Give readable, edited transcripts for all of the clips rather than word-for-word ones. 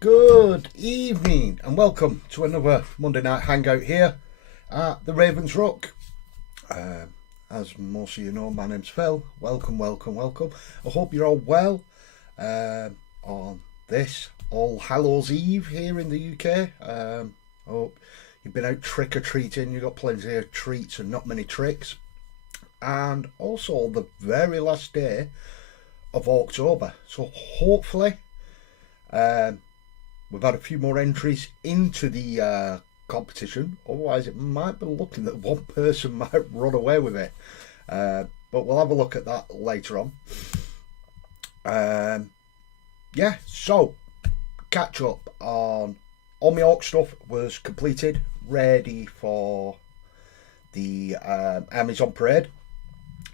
Good evening and welcome to another Monday night hangout here at the Ravens Rock. As most of you know, my name's Phil. Welcome. I hope you're all well on this All Hallows Eve here in the UK. I hope you've been out trick-or-treating, you've got plenty of treats and not many tricks. And also the very last day of October. So hopefully we've had a few more entries into the competition. Otherwise, it might be looking that one person might run away with it. But we'll have a look at that later on. Yeah, so catch up on all my orc stuff was completed, ready for the Amazon Parade,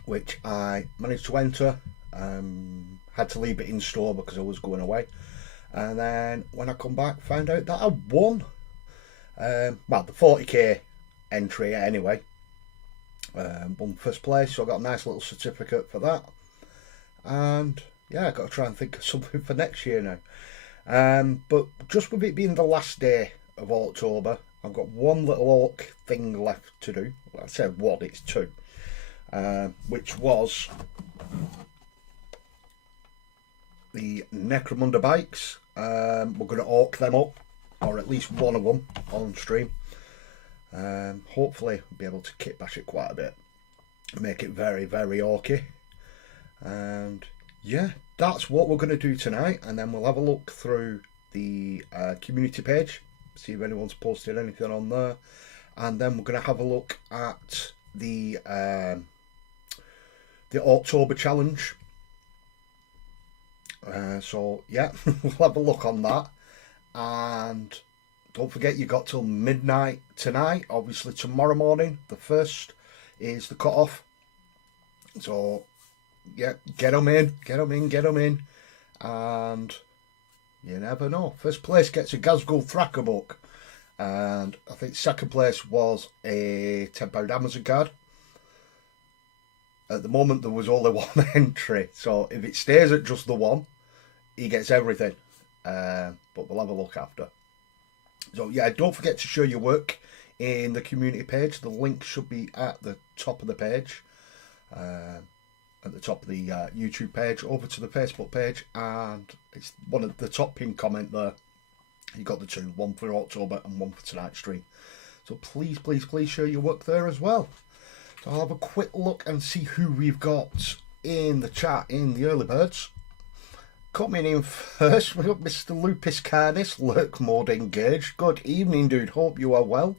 which I managed to enter. Had to leave it in store because I was going away. And then when I come back, found out that I won. Well, the 40k entry anyway. Won first place, so I got a nice little certificate for that. And yeah, I've got to try and think of something for next year now. But just with it being the last day of October, I've got one little orc thing left to do. Well, I said one, it's two. Which was the Necromunda bikes. We're going to orc them up, or at least one of them on stream. Hopefully we'll be able to kit bash it quite a bit, make it very, very orky. And yeah, that's what we're going to do tonight. And then we'll have a look through the community page, see if anyone's posted anything on there. And then we're going to have a look at the Orktober challenge. So yeah, we'll have a look on that. And don't forget, you got till midnight tonight. Obviously tomorrow morning, the 1st, is the cut-off. So yeah, get them in. And You never know. First place gets a Gazgul Thraka book. And I think second place was a £10 Amazon card. At the moment, there was only one entry. So if it stays at just the one, he gets everything. But we'll have a look after. So yeah, don't forget to show your work in the community page. The link should be at the top of the page. At the top of the YouTube page, over to the Facebook page, and it's one of the top pinned comment there. You got the two, one for October and one for tonight's stream. So please, please, please show your work there as well. So I'll have a quick look and see who we've got in the chat in the early birds. Coming in first, we've got Mr. Lupus Cardis, lurk mode engaged. Good evening, dude. Hope you are well.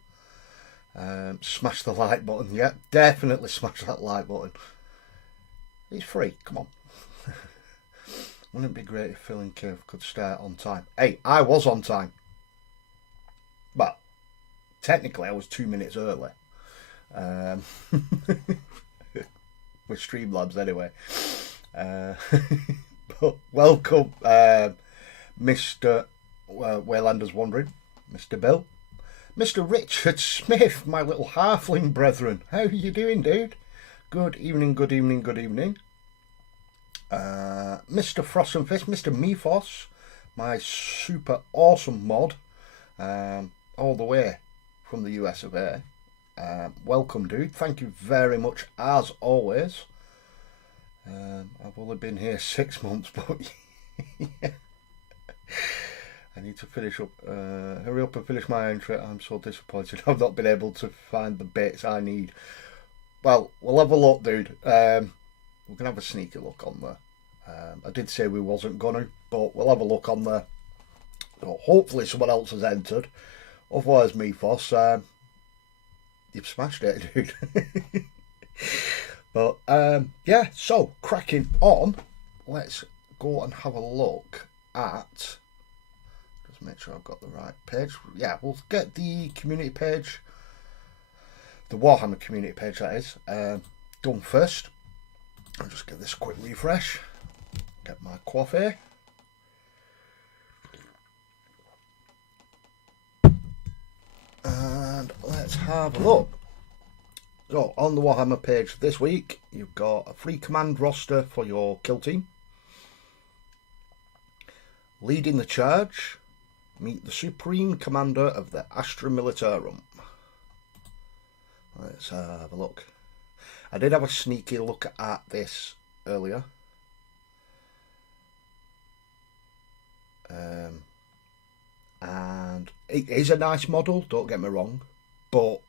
Smash the like button. Yeah, definitely smash that like button. It's free, come on. Wouldn't it be great if Phil and Kev could start on time? Hey, I was on time. Well, technically I was 2 minutes early. With Streamlabs anyway. But welcome, Mr. Waylander's Wandering, Mr. Bill. Mr. Richard Smith, my little halfling brethren. How are you doing, dude? Good evening, good evening, good evening. Mr. Frost and Fist, Mr. Methos, my super awesome mod, all the way from the US of A. Welcome, dude. Thank you very much, as always. I've only been here 6 months, but yeah. I need to finish up. Hurry up and finish my entry. I'm so disappointed I've not been able to find the bits I need. Well, we'll have a look, dude. We're going to have a sneaky look on there. I did say we wasn't going to, but we'll have a look on there. So hopefully someone else has entered. Otherwise, Methos, you've smashed it, dude. But, yeah, so, cracking on. Let's go and have a look at... Just make sure I've got the right page. Yeah, we'll get the community page. The Warhammer community page, that is, done first. I'll just give this a quick refresh. Get my coffee. And let's have a look. So, on the Warhammer page this week, you've got a free command roster for your kill team. Leading the charge, meet the Supreme Commander of the Astra Militarum. Let's have a look. I did have a sneaky look at this earlier. And it is a nice model, don't get me wrong, but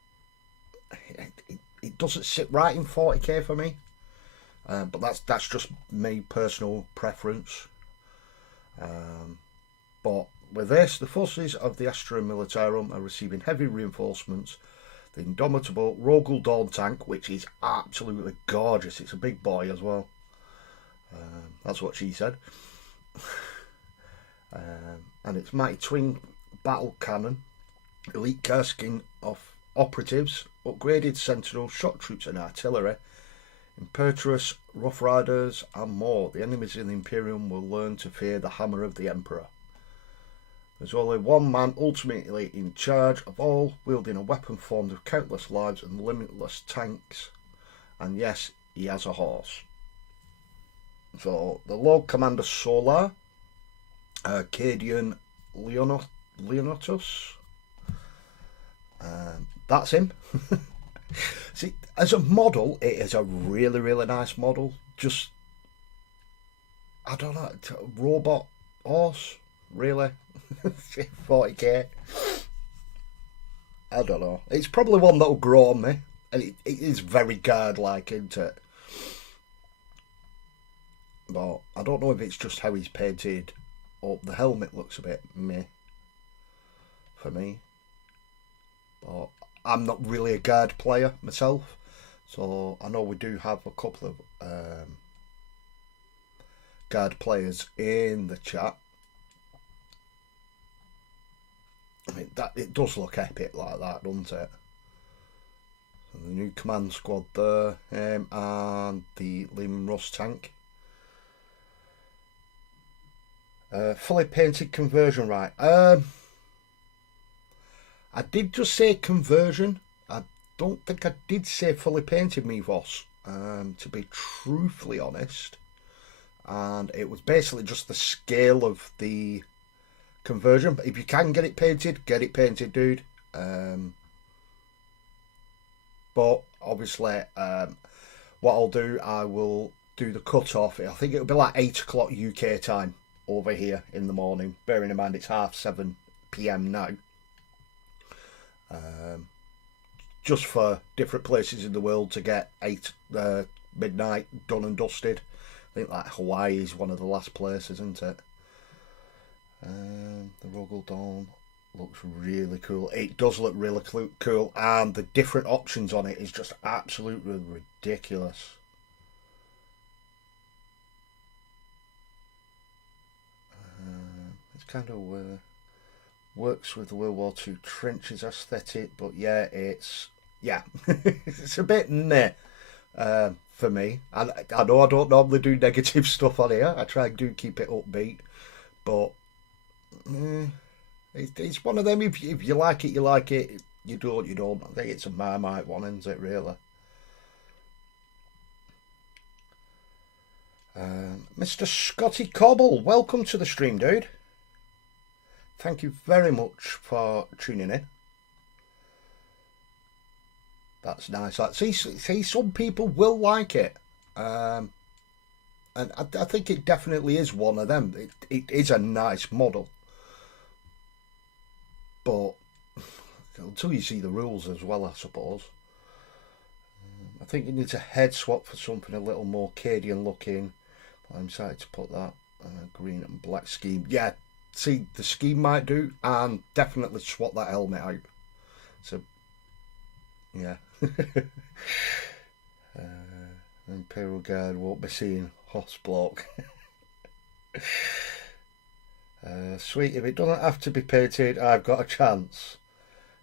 it doesn't sit right in 40k for me. But that's just my personal preference. But with this, the forces of the Astra Militarum are receiving heavy reinforcements. The indomitable Rogul Dawn tank, which is absolutely gorgeous. It's a big boy as well. That's what she said. And its mighty twin battle cannon, elite casking of operatives, upgraded sentinels, shock troops and artillery, impetuous rough riders and more. The enemies in the Imperium will learn to fear the hammer of the Emperor. There's only one man ultimately in charge of all, wielding a weapon formed of countless lives and limitless tanks. And yes, he has a horse. So, the Lord Commander Solar, Arcadian Leonatus. That's him. See, as a model, it is a really, really nice model. Just, I don't know, robot horse, really? 40k. I don't know. It's probably one that'll grow on me. And it is very guard-like, isn't it? But I don't know if it's just how he's painted up. The helmet looks a bit meh for me. But I'm not really a guard player myself. So I know we do have a couple of guard players in the chat. I mean, that it does look epic like that, doesn't it? So the new command squad there, and the Lehman Russ tank. Fully painted conversion, right? I did just say conversion. I don't think I did say fully painted, me boss. To be truthfully honest, and it was basically just the scale of the conversion. But if you can get it painted, dude. But obviously, what I'll do, I will do the cut off. I think it'll be like 8 o'clock UK time over here in the morning. Bearing in mind it's 7:30 PM now. Just for different places in the world to get midnight done and dusted. I think like Hawaii is one of the last places, isn't it? The Ruggle Dawn looks really cool. It does look really cool, and the different options on it is just absolutely ridiculous. It's kind of works with the World War II trenches aesthetic, but yeah, it's it's a bit meh for me. I know I don't normally do negative stuff on here. I try and do keep it upbeat, but it's one of them. If you like it, you like it. You don't, you don't. I think it's a Marmite one, isn't it? Really. Mr. Scotty Cobble, welcome to the stream, dude. Thank you very much for tuning in. That's nice. See, some people will like it, and I think it definitely is one of them. It is a nice model, but until you see the rules as well, I suppose. I think you need a head swap for something a little more Cadian looking. I'm excited to put that green and black scheme. Yeah, see, the scheme might do, and definitely swap that helmet out. So, yeah. Imperial Guard won't be seeing Hossblock. Sweet, if it doesn't have to be painted, I've got a chance.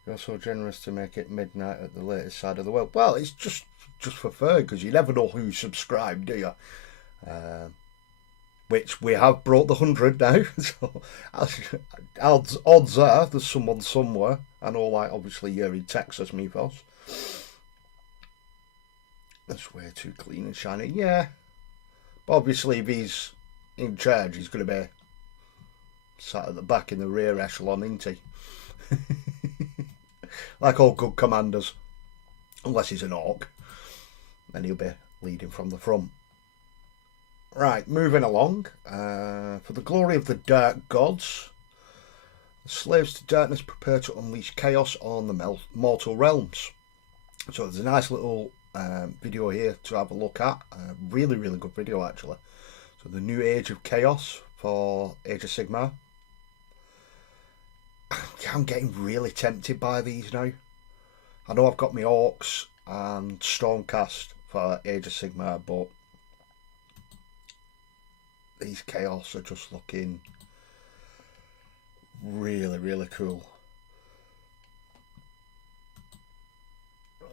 You're so generous to make it midnight at the latest side of the world. Well, it's just for fun, because you never know who's subscribed, do you? Which we have brought the 100 now. So odds are there's someone somewhere. I know, like, obviously you're in Texas, me boss. That's way too clean and shiny. Yeah. But obviously if he's in charge, he's going to be sat at the back in the rear echelon, isn't he? Like all good commanders. Unless he's an orc. Then he'll be leading from the front. Right, moving along. For the glory of the dark gods, the slaves to darkness prepare to unleash chaos on the mortal realms. So there's a nice little video here to have a look at. Really, really good video, actually. So the new age of chaos for Age of Sigmar. I'm getting really tempted by these now. I know I've got my orcs and Stormcast for Age of Sigmar, but these chaos are just looking really, really cool.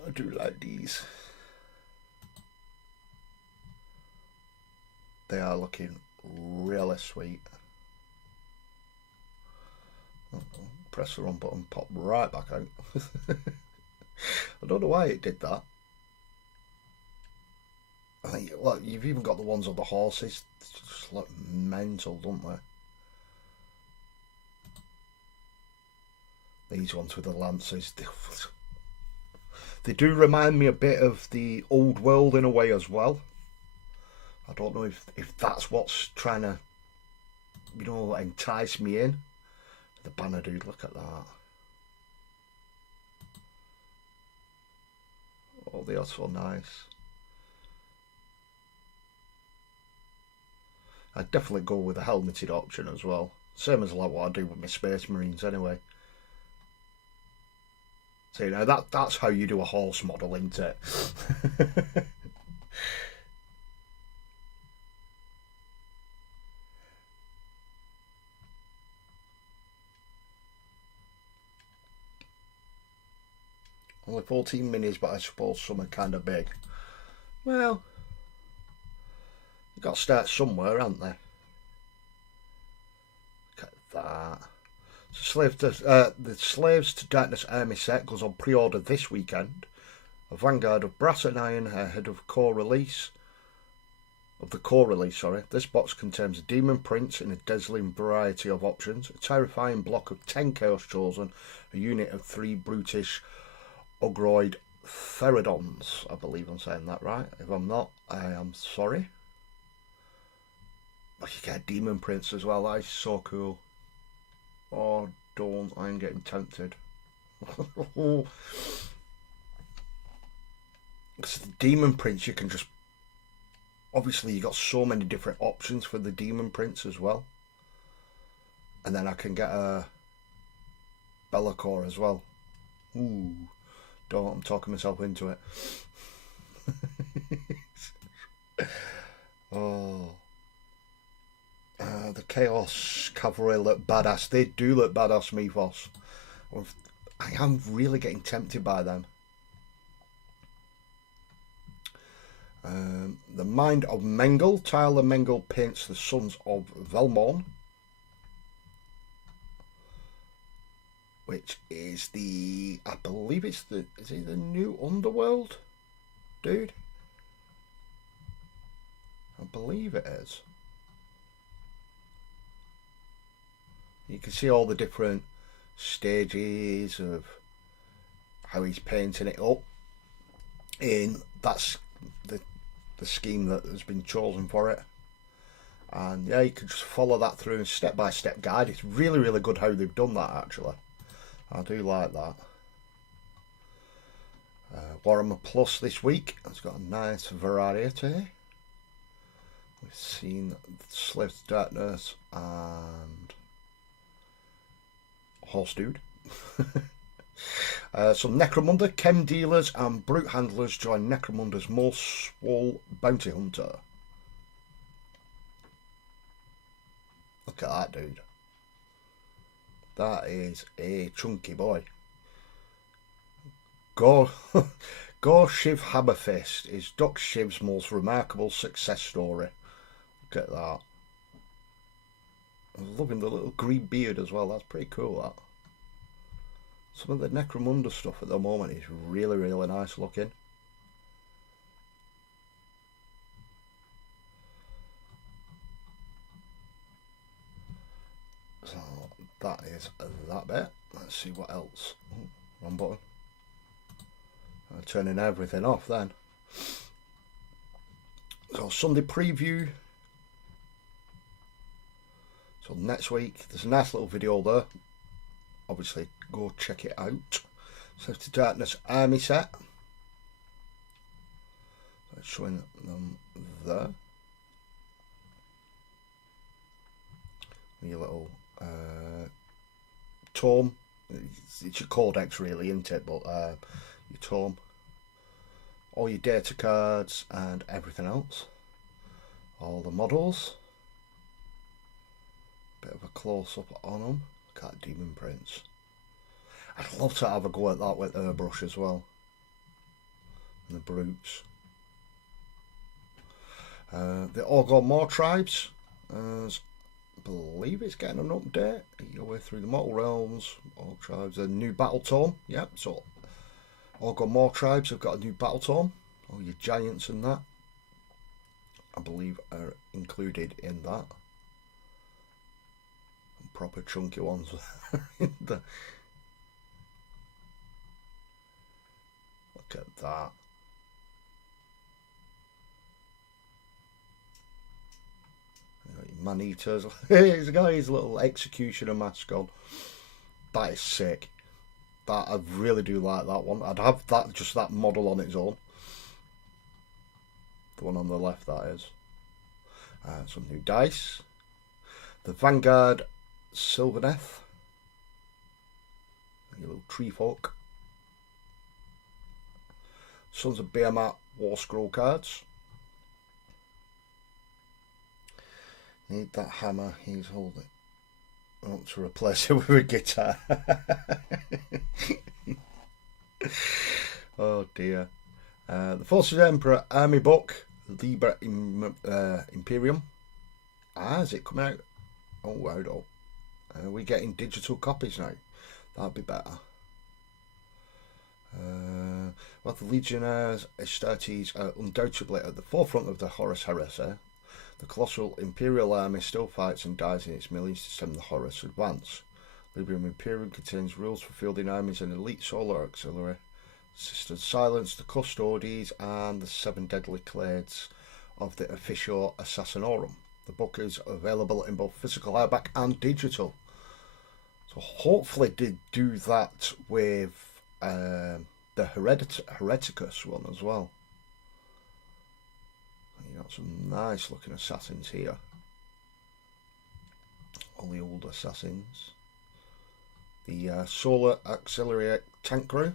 I do like these. They are looking really sweet. Press the wrong button, pop right back out. I don't know why it did that. I think, look, you've even got the ones on the horses. They just look mental, don't they? These ones with the lances. They do remind me a bit of the old world in a way as well. I don't know if that's what's trying to, you know, entice me in. The banner, dude, look at that. Oh, they are so nice. I'd definitely go with the helmeted option as well. Same as like what I do with my Space Marines anyway. So, you know, that's how you do a horse model, isn't it? Only 14 minis, but I suppose some are kind of big. Well, you've got to start somewhere, haven't they? that. The Slaves to Darkness Army set goes on pre-order this weekend. A vanguard of brass and iron ahead of core release. This box contains a demon prince in a dazzling variety of options, a terrifying block of 10 Chaos Chosen, a unit of 3 brutish Ugroid Therodons. I believe I'm saying that right. If I'm not, I am sorry. Oh, you get a demon prince as well. That is so cool. Oh, don't. I'm getting tempted. Because the demon prince, you can just... Obviously, you got so many different options for the demon prince as well. And then I can get a Bellacore as well. Ooh. Don't. I'm talking myself into it. Oh. The Chaos Cavalry look badass. They do look badass, Mythos. I am really getting tempted by them. The Mind of Mengel. Tyler Mengel paints the Sons of Velmorn, which is the... I believe it's the... Is it the new Underworld, dude? I believe it is. You can see all the different stages of how he's painting it up. That's the scheme that has been chosen for it. And yeah, you can just follow that through a step-by-step guide. It's really, really good how they've done that, actually. I do like that. Warhammer Plus this week. It's got a nice variety. We've seen Slaves to Darkness and Horse Dude. Some Necromunda, Chem Dealers and Brute Handlers join Necromunda's most swole Bounty Hunter. Look at that, dude. That is a chunky boy. Go Shiv Hammerfist is Doc Shiv's most remarkable success story. Look at that. I'm loving the little green beard as well. That's pretty cool, that. Some of the Necromunda stuff at the moment is really, really nice looking. So that is that bit. Let's see what else. Oh, wrong button. I'm turning everything off then. So Sunday preview. So next week, there's a nice little video there. Obviously, go check it out. Slaves to Darkness Army set. So it's showing them there. Your little tome. It's your codex really, isn't it? But your tome. All your data cards and everything else. All the models. Bit of a close-up on them. Look at that Demon Prince. I'd love to have a go at that with airbrush as well. And the brutes. The Orktober tribes. I believe it's getting an update. You go way through the Mortal Realms. Orc tribes. A new battle tome. Yep, so Orktober tribes have got a new battle tome. All your giants and that, I believe, are included in that. Proper chunky ones. Look at that. Man eaters. He's got his little executioner mask on. That is sick. That I really do like that one. I'd have that, just that model on its own. The one on the left, that is. Some new dice. The Vanguard Sylvaneth. Your little tree folk. Sons of Behemat War Scroll cards. Need that hammer he's holding. I want to replace it with a guitar. Oh dear. The Forces Emperor Army Book. Liber Imperium. Is it coming out? Oh, wow. We're getting digital copies now. That'd be better. While the Legionnaires Astartes are undoubtedly at the forefront of the Horus Heresy, the colossal Imperial army still fights and dies in its millions to stem the Horus advance. Librium Imperium contains rules for fielding armies and elite solar auxiliary. Sisters silence the Custodes and the 7 deadly clades of the Officio Assassinorum. The book is available in both physical hardback and digital. So hopefully they do that with the Hereticus one as well. You got some nice looking assassins here. All the old assassins. The Solar Auxiliary Tank Crew.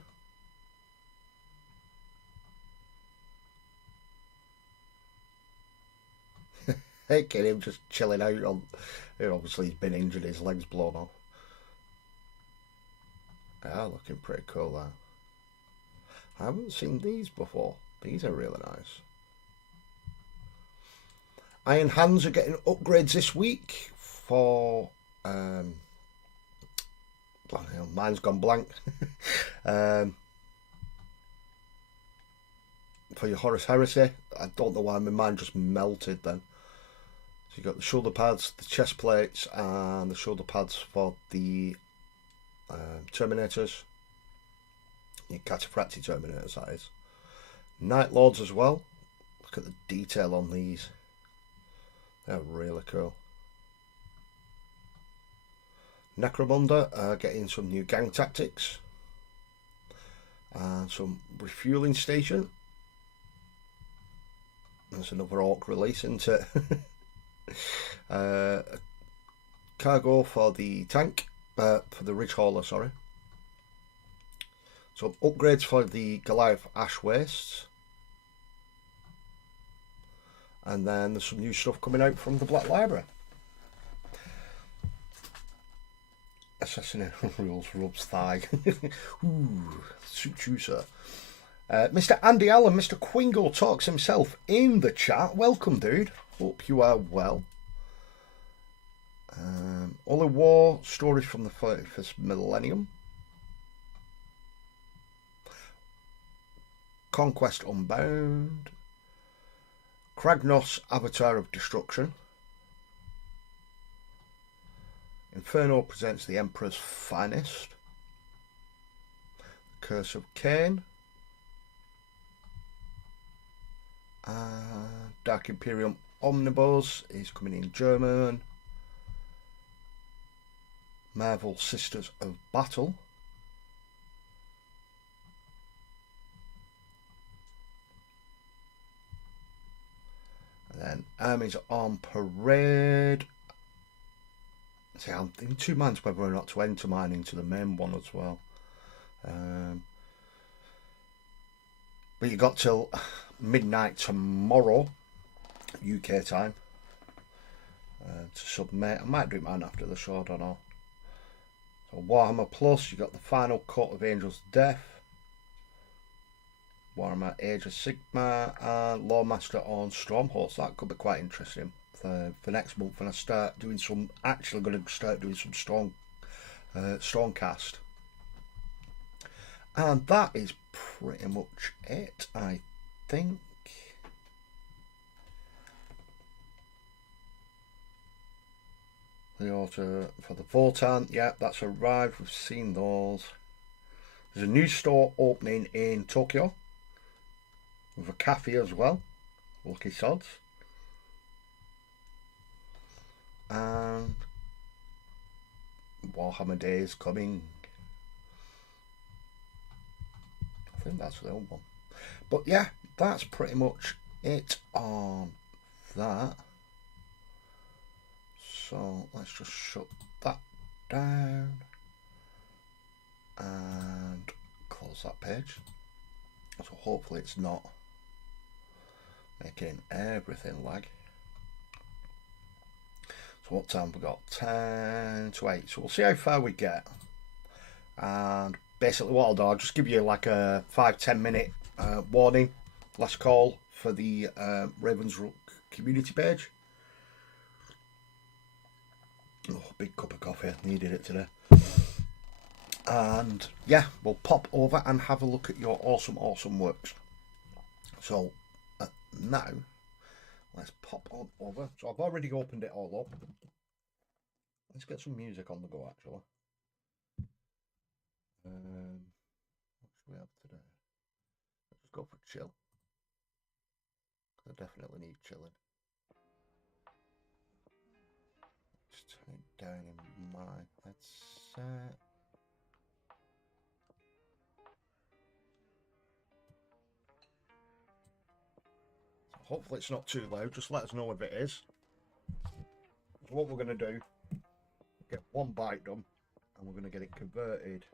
Hey, kid, him just chilling out on. Obviously, he's been injured, his leg's blown off. Ah, looking pretty cool there. I haven't seen these before. These are really nice. Iron Hands are getting upgrades this week for. Mine's gone blank. For your Horus Heresy. I don't know why my mind just melted then. So you've got the shoulder pads, the chest plates, and the shoulder pads for the Terminators. Your Cataphracti Terminators, that is. Night Lords as well. Look at the detail on these. They're really cool. Necromunda are getting some new gang tactics. And some refueling station. There's another Orc release, isn't it? Cargo for the tank. For the Ridge Hauler, sorry. Some upgrades for the Goliath Ash Wastes. And then there's some new stuff coming out from the Black Library. Assassination rules rubs thigh. Ooh, suit you, sir. Mr. Andy Allen, Mr. Quingo talks himself in the chat. Welcome, dude. Hope you are well. All the war stories from the 31st millennium. Conquest Unbound. Kragnos, Avatar of Destruction. Inferno presents the Emperor's Finest. Curse of Cain. Dark Imperium Omnibus is coming in German. Marvel Sisters of Battle. And then Armies on Parade. See, I'm in 2 months whether or not to enter mine into the main one as well. But you got till midnight tomorrow, UK time, to submit. I might do mine after the show, I don't know. So Warhammer Plus, you got the final cut of Angel's Death. Warhammer Age of Sigmar and Lawmaster on Stormhorse. That could be quite interesting for next month when I start doing some. Actually, going to start doing some Stormcast. And that is pretty much it, I think. The order for the Votan, yeah, that's arrived. We've seen those. There's a new store opening in Tokyo with a cafe as well. Lucky sods. And Warhammer Day is coming. I think that's the old one. But yeah, that's pretty much it on that. So let's just shut that down and close that page. So hopefully it's not making everything lag. So what time have we got? 10 to 8. So we'll see how far we get. And basically what I'll do, I'll just give you like a 5-10 minute warning. Last call for the Ravens community page. Oh, big cup of coffee, needed it today. And yeah, we'll pop over and have a look at your awesome works. So now, let's pop on over. So I've already opened it all up. Let's get some music on the go, actually. What should we have today? Let's go for chill. I definitely need chilling. Just turn it down in my. Let's. Hopefully it's not too loud. Just let us know if it is. What we're going to do, get one bite done, and we're going to get it converted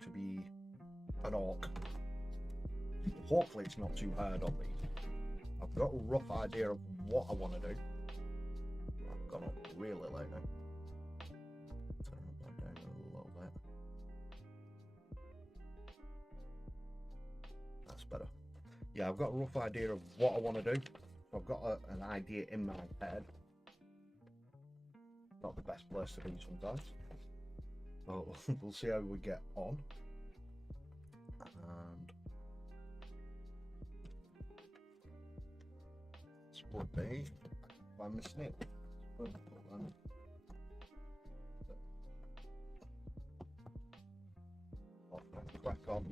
to be an orc. Hopefully it's not too hard on me. I've got a rough idea of what I want to do. I've gone up really low now. Turn that down a little bit. That's better. Yeah, I've got a rough idea of what I want to do. So I've got an idea in my head. Not the best place to be sometimes. But we'll see how we get on. And this would be by mistake. Let's crack on.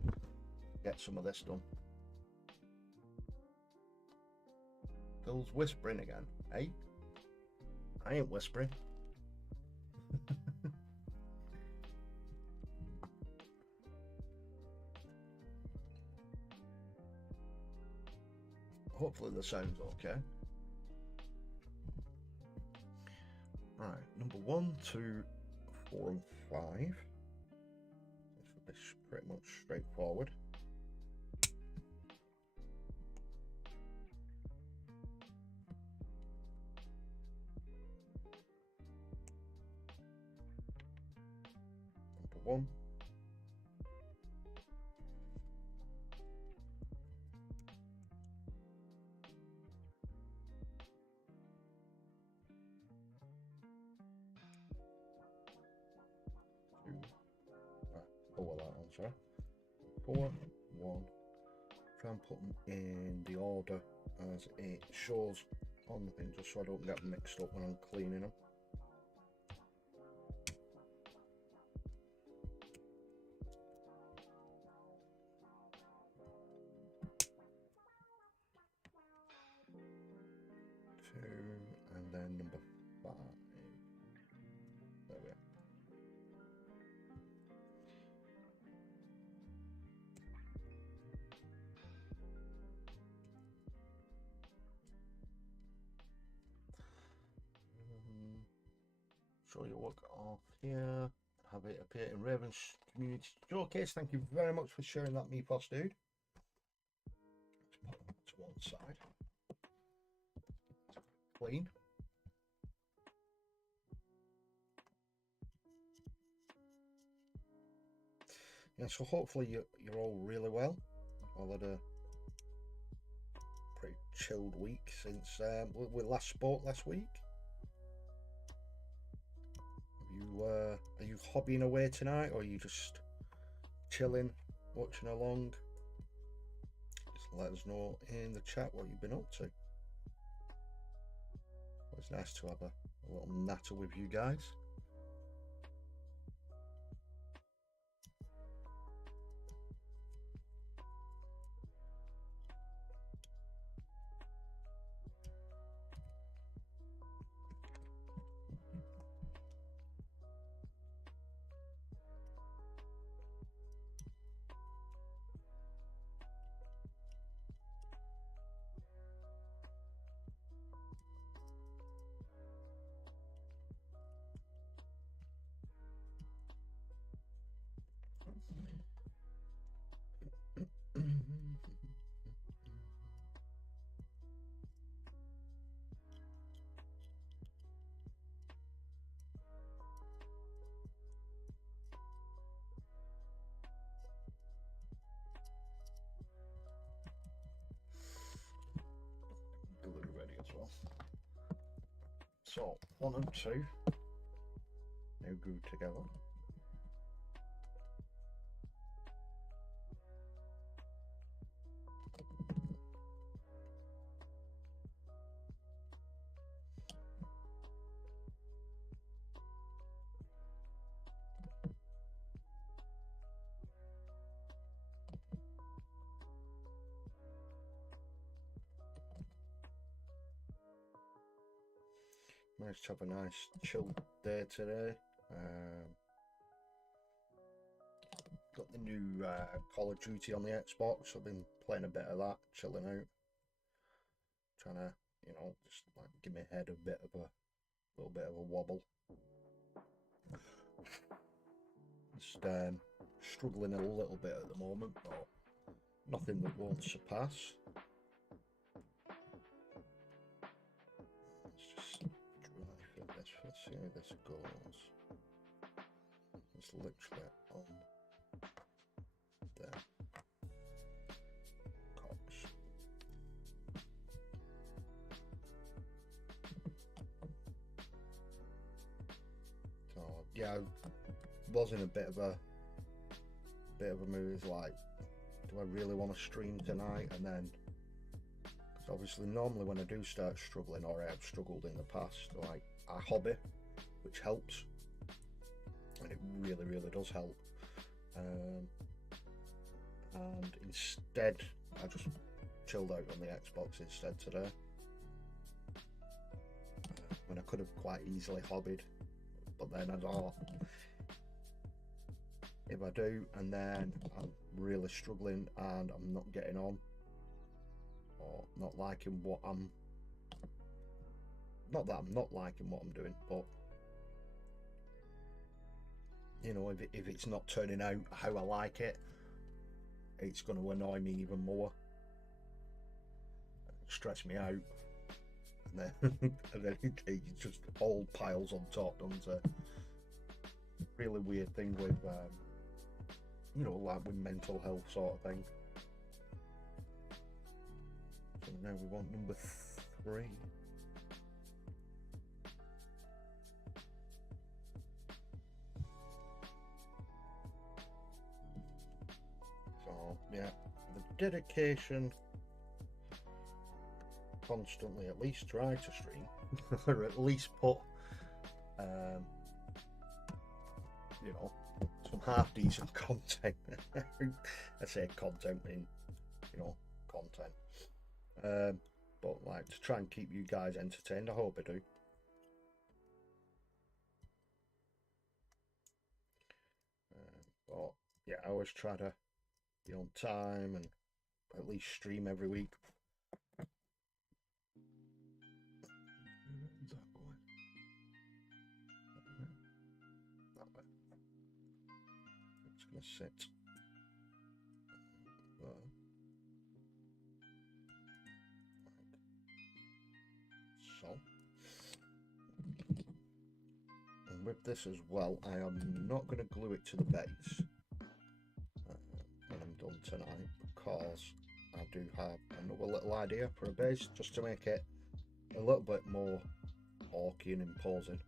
Get some of this done. Phil's whispering again, eh? I ain't whispering. Hopefully the sound's okay. Right, number 1, 2, 4 and 5. This should be pretty much straightforward. Number 1. Lower that one, sorry. 4, 1. Try and put them in the order as it shows on the thing, just so I don't get mixed up when I'm cleaning them. And then number 5. There we are. Show your work off here. Have it appear in Ravens Community Showcase. Thank you very much for sharing that mythos, dude. Let's put that to one side. Clean. Yeah, so hopefully you're all really well. I've had a pretty chilled week since we last spoke last week. Are you hobbying away tonight, or are you just chilling, watching along? Just let us know in the chat what you've been up to. It's nice to have a little natter with you guys. So 1 and 2 now grew together. Managed to have a nice chill day today. Got the new Call of Duty on the Xbox. I've been playing a bit of that, chilling out, trying to, you know, just like give my head a little bit of a wobble. Just struggling a little bit at the moment, but nothing that won't surpass. Let's just try for this. Let's see how this goes. It's literally on there. Cox. So yeah, I was in a bit of a mood. It's like, do I really want to stream tonight? And then, because obviously normally when I do start struggling, or I have struggled in the past, like I hobby, which helps, and it really does help. And instead I just chilled out on the Xbox instead today, when I could have quite easily hobbied. But then I thought, if I do and then I'm really struggling and I'm not getting on, or not liking what I'm, not that I'm not liking what I'm doing, but you know, if it's not turning out how I like it, it's going to annoy me even more, stress me out, and then and then it just all piles on top, doesn't it? Really weird thing with you know, like with mental health sort of thing. So now we want number 3. So yeah, the dedication, constantly at least try to stream or at least put you know, some half decent content. I say content in, you know, content, but like to try and keep you guys entertained. I hope I do. But yeah, I always try to be on time and at least stream every week. Where's that going? That way. It's gonna sit there. So, and with this as well, I am not going to glue it to the base when I'm done tonight, because I do have another little idea for a base, just to make it a little bit more orky and imposing.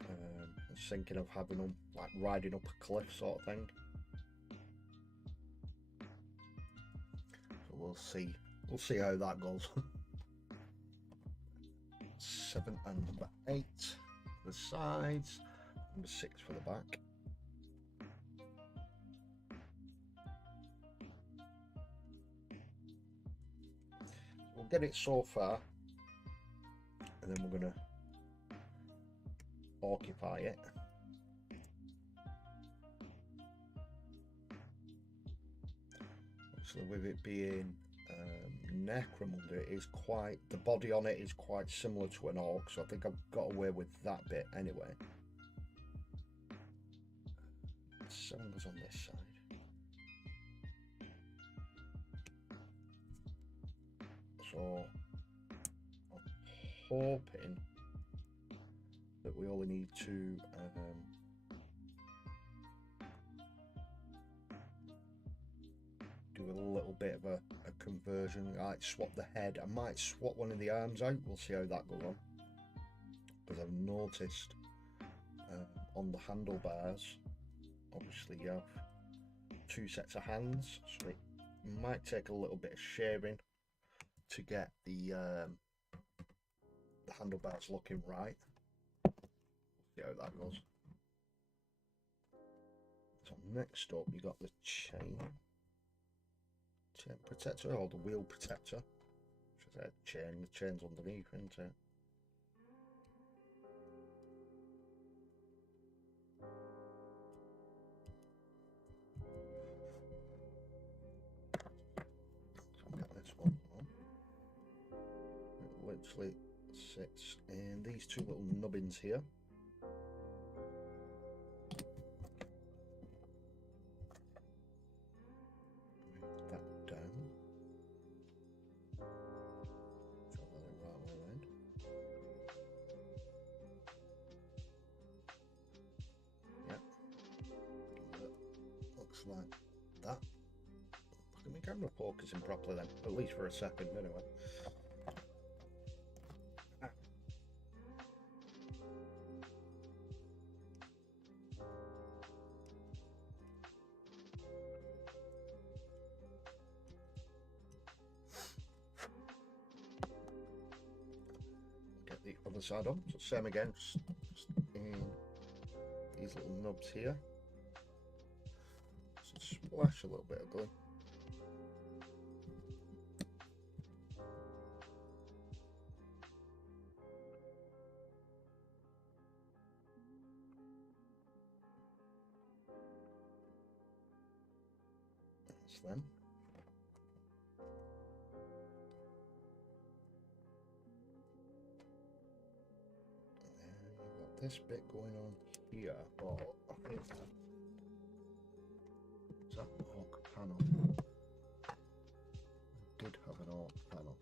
I was thinking of having them like riding up a cliff sort of thing. So we'll see how that goes. 7 and number 8 for the sides, number 6 for the back. We'll get it so far, and then we're going to occupy it. Obviously, with it being necromunda, it is quite, the body on it is quite similar to an orc, so I think I've got away with that bit anyway. 7 goes on this side. So I'm hoping that we only need to do a little bit of a conversion. I might swap the head. I might swap one of the arms out. We'll see how that goes on. Because I've noticed on the handlebars, obviously you have 2 sets of hands, so it might take a little bit of shaving to get the handlebars looking right. See how that goes. So next up, you got the chain protector, or the wheel protector. Should I say the chain's underneath, isn't it? So I'll get this one on. It literally sits in these 2 little nubbins here. Like that. Look at my camera focusing properly then, at least for a second anyway. Get the other side on, so same again, just in these little nubs here. Splash a little bit of glue. That's them. And then you've got this bit going on here. Oh, I think is that an orc panel? I did have an orc panel.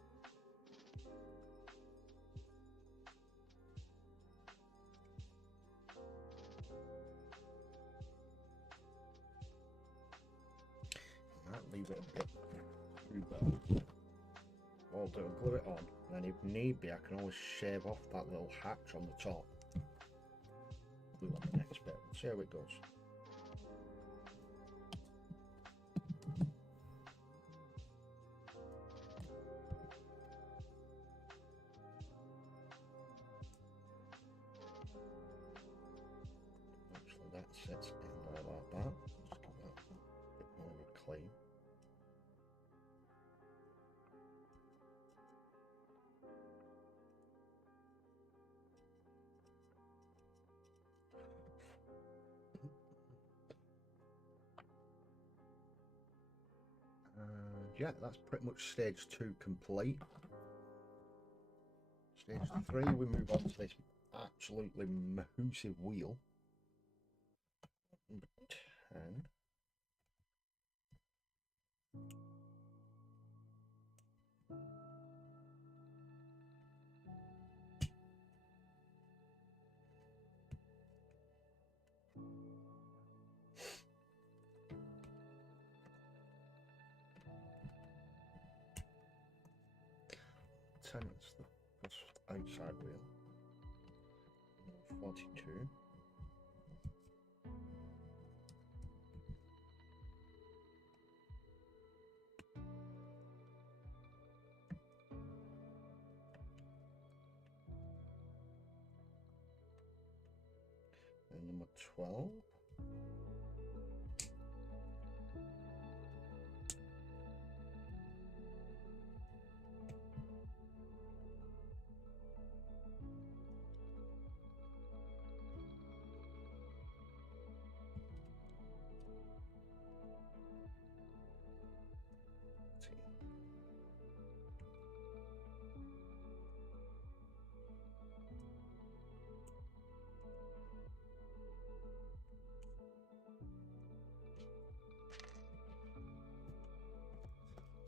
I might leave it a bit too bad. What I'll do, I'll glue it on, and then if need be, I can always shave off that little hatch on the top. Glue on the next bit. See how it goes. That sits in there like that. Just give that a bit more of a clean. Yeah, that's pretty much stage 2 complete. Stage 3, we move on to this absolutely massive wheel. Number 10. It's the first outside wheel. 42. And number 12.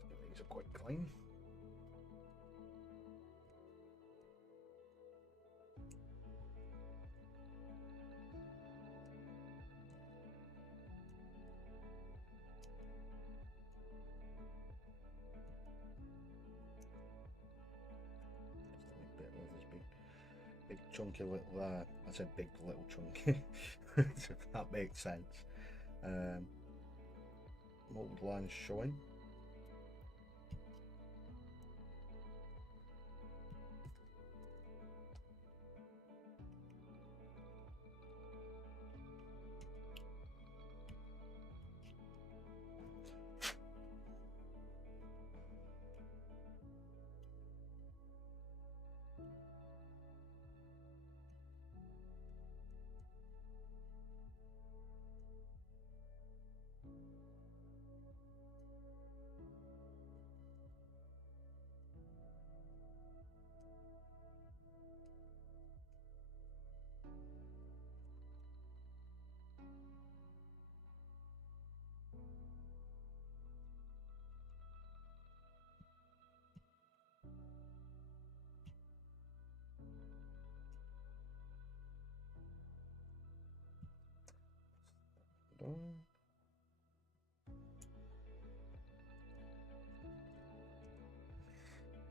Give these a quick clean. Big chunky little there. I said big little chunky. If that makes sense. Mold lines showing.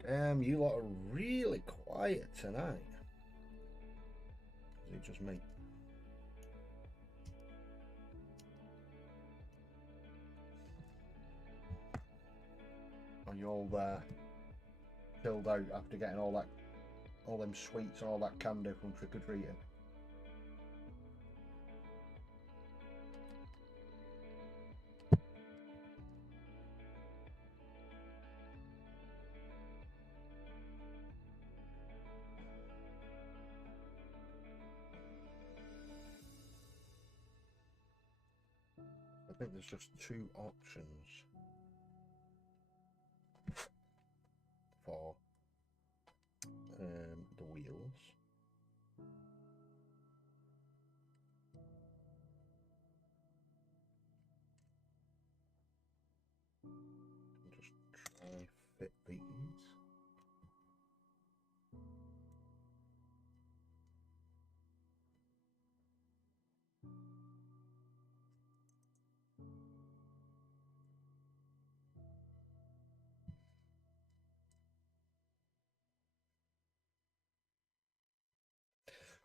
Damn, you lot are really quiet tonight. Is it just me? Are you all there, chilled out after getting all them sweets, all that candy from trick or treating? I think there's just two options for the wheels. Just try fit these.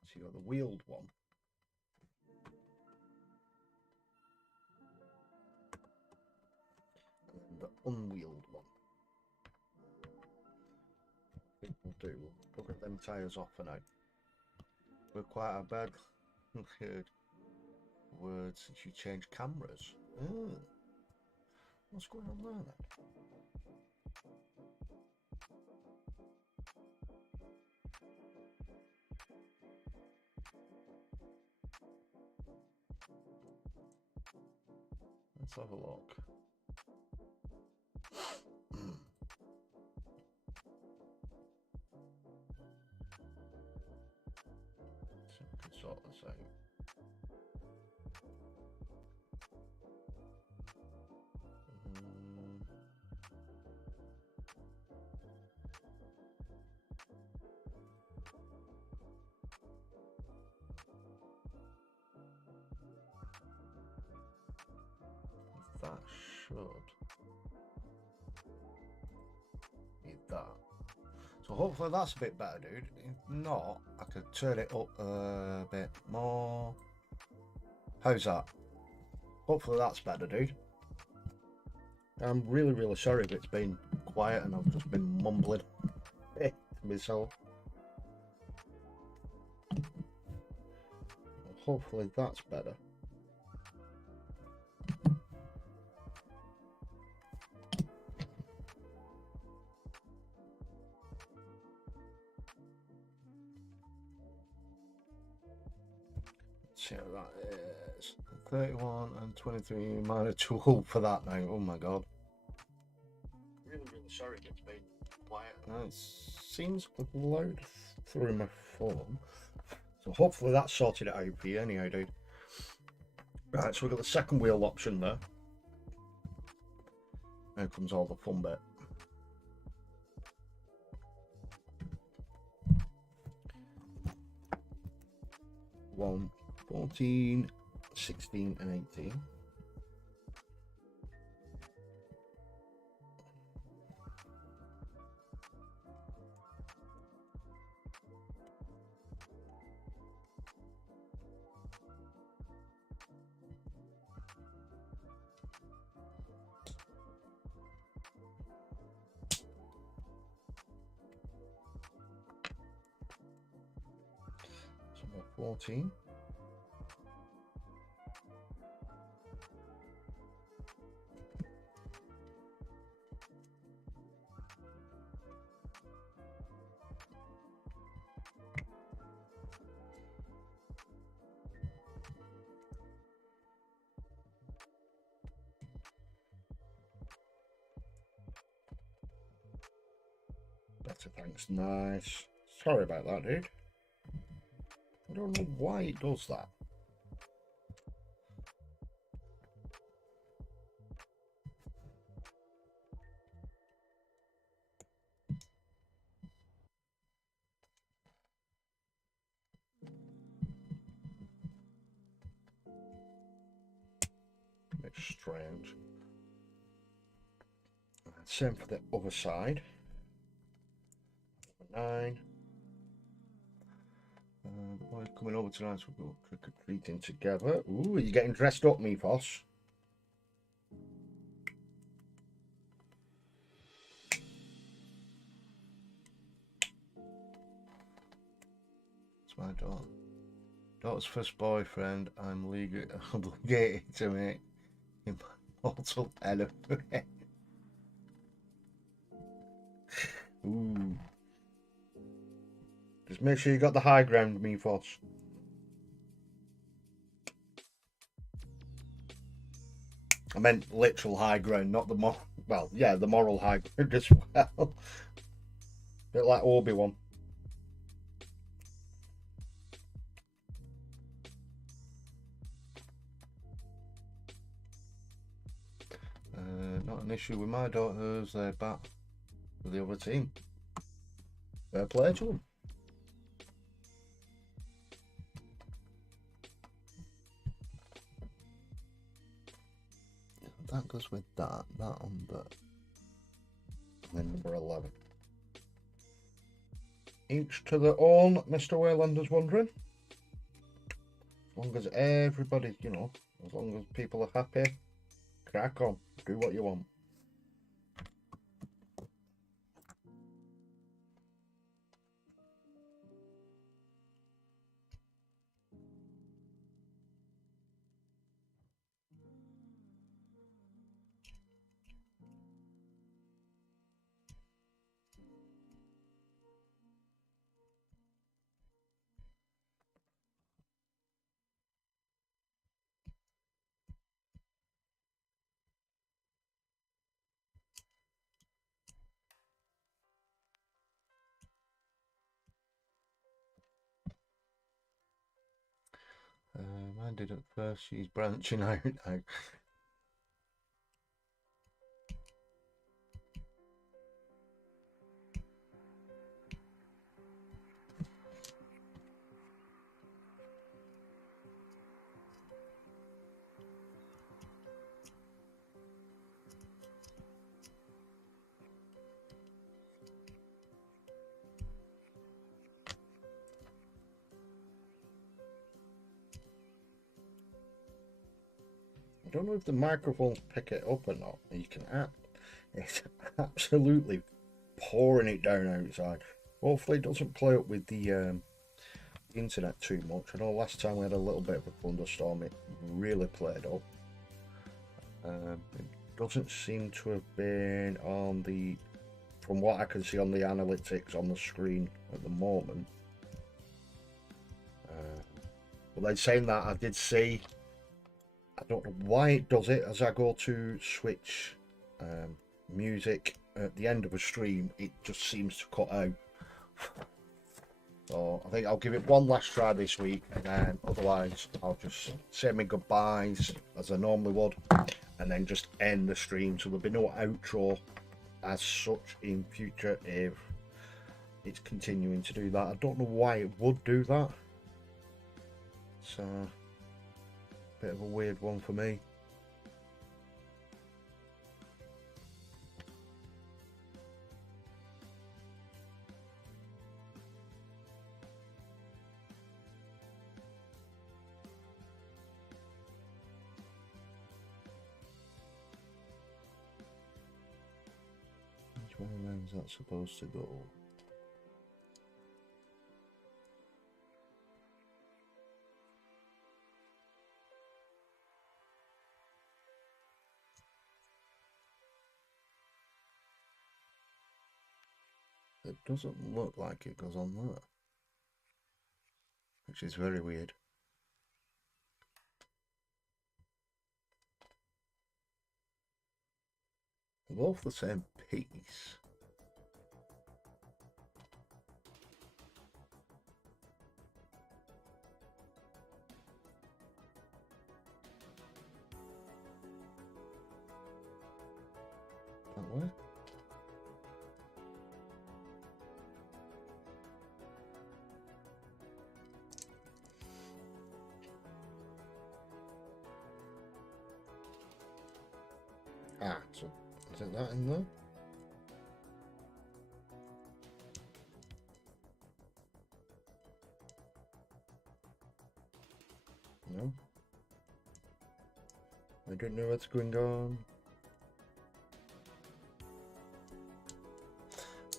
So you got the wheeled one. And then the unwheeled one. What we'll do, we'll look at them tyres off for now. We're quite a bad heard words since you changed cameras. Oh. What's going on there then? Let's have a look. So we can sort this out. That should be that. So hopefully that's a bit better, dude. If not, I could turn it up a bit more. How's that? Hopefully that's better, dude. I'm really, really sorry if it's been quiet and I've just been mumbling to myself. Hopefully that's better. So that is 31 and 23 minus 2 for that now. Oh my god. Really, really sorry it's been quiet. It seems loud through my phone. So hopefully that sorted it out for you anyhow, dude. Right, so we've got the second wheel option there. Now comes all the fun bit. One, 14, 16 and 18. 14. Better, thanks. Nice. Sorry about that, dude. I don't know why it does that. It's strange. Same for the other side. 9. Boys coming over tonight, so we'll go trick-or-treating together. Ooh, are you getting dressed up, me boss? It's my daughter's first boyfriend. I'm legally obligated to make immortal elephant. Ooh. Just make sure you got the high ground, me boss. I meant literal high ground, not the well, yeah, the moral high ground as well. Bit like Obi-Wan. Not an issue with my daughters. They're back with the other team. Fair play to them. That goes with that on the, and then number 11. Each to their own, Mr. Waylander's wondering. As long as everybody, you know, as long as people are happy, crack on, do what you want. Mine did at first. She's branching out now. I don't know if the microphones pick it up or not. You can it's absolutely pouring it down outside. Hopefully it doesn't play up with the internet too much. I know last time we had a little bit of a thunderstorm, it really played up. It doesn't seem to have been on the, from what I can see on the analytics on the screen at the moment. But then saying that, I did see, I don't know why it does it, as I go to switch music at the end of a stream, it just seems to cut out. So I think I'll give it one last try this week, and then otherwise I'll just say my goodbyes as I normally would, and then just end the stream, so there'll be no outro as such in future if it's continuing to do that. I don't know why it would do that. It's a bit of a weird one for me. Which way around is that supposed to go? It doesn't look like it goes on there, which is very weird. They're both the same piece. That way. Ah, so isn't that in there? No. I don't know what's going on.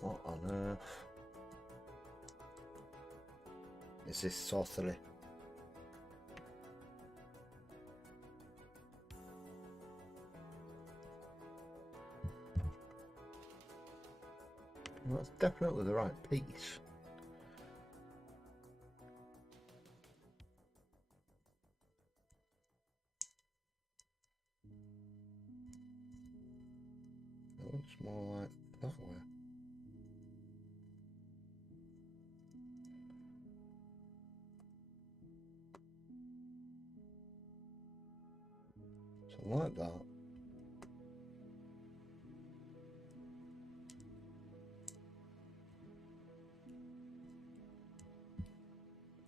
What on earth is this sorcery? Well, that's definitely the right piece. It looks more like that way. So like that.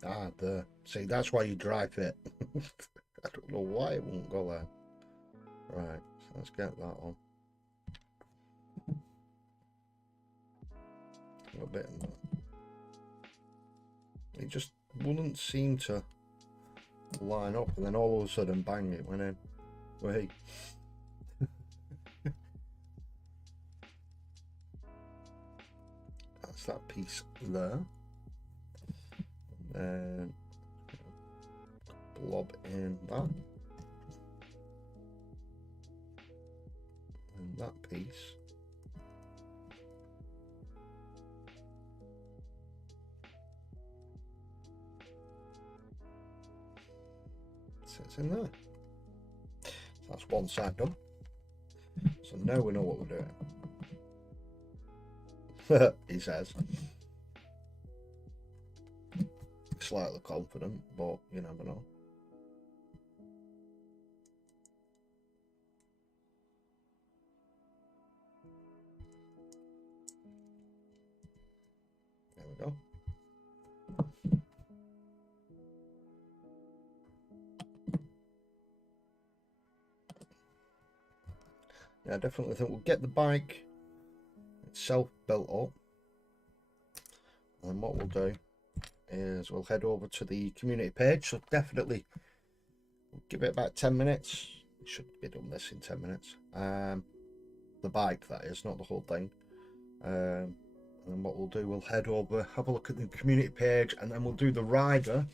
Ah, there. See, that's why you drive it. I don't know why it won't go there. Right, so let's get that on. A little bit in there. It just wouldn't seem to line up, and then all of a sudden, bang, it went in. Wait. That's that piece there. And blob in that. And that piece. Sits in there. So that's one side done. So now we know what we're doing. He says. Slightly confident, but you never know. There we go. Yeah, I definitely think we'll get the bike itself built up, and what we'll do is we'll head over to the community page. So definitely we'll give it about 10 minutes. We should be done this in 10 minutes. The bike, that is, not the whole thing. And then what we'll do, we'll head over, have a look at the community page, and then we'll do the rider.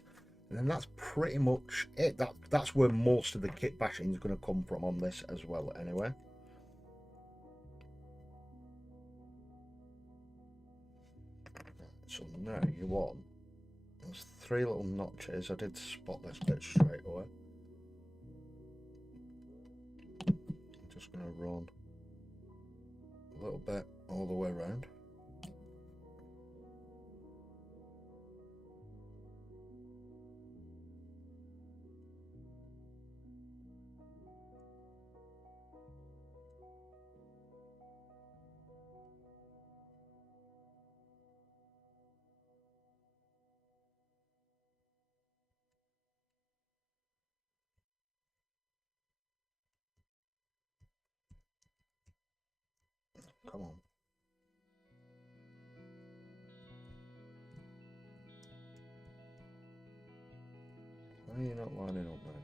And then that's pretty much it. That's where most of the kit bashing is going to come from on this as well, anyway. So now you want, there's 3 little notches. I did spot this bit straight away. I'm just going to run a little bit all the way around. Come on. Why are you not lining up, mate?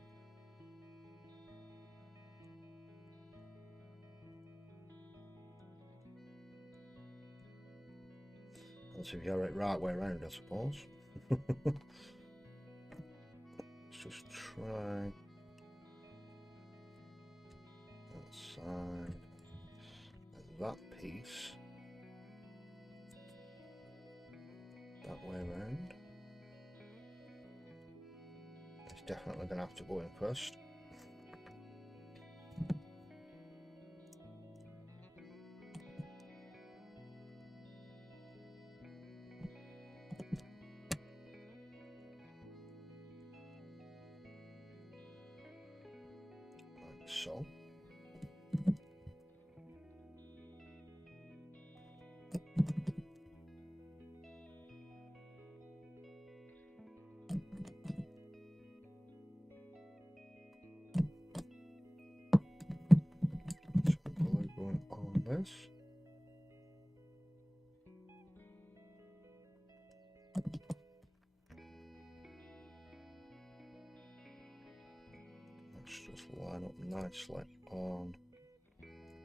Let's see if you got it right way around, I suppose. Let's just try that side and that piece. that way around. It's definitely going to have to go in first. Like so. Going on this. Let's just line up nicely on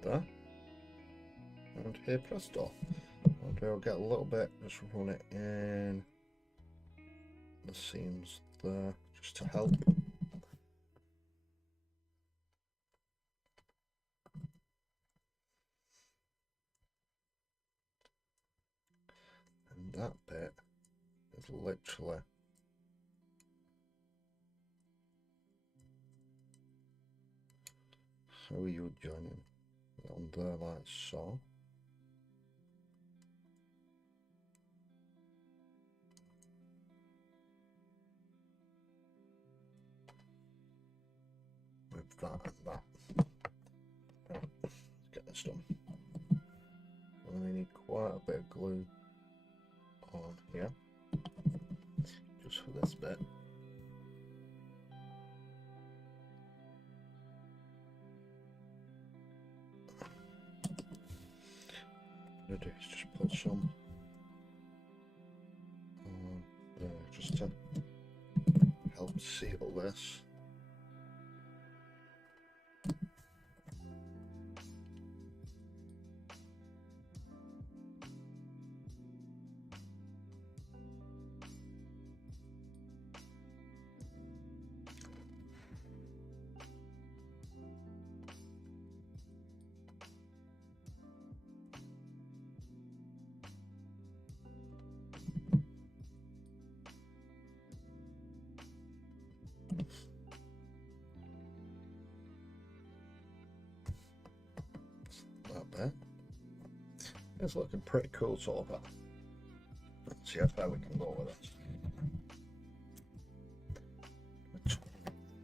there. And here, presto. I'll get a little bit, just run it in the seams there, just to help. And that bit is literally how you would join it on there, like so. With that and that. Right, let's get this done. And I need quite a bit of glue on here, just for this bit. What I'm going to do is just put some on there, just to help seal this. That bit. It's looking pretty cool so far. Let's see how far we can go with it.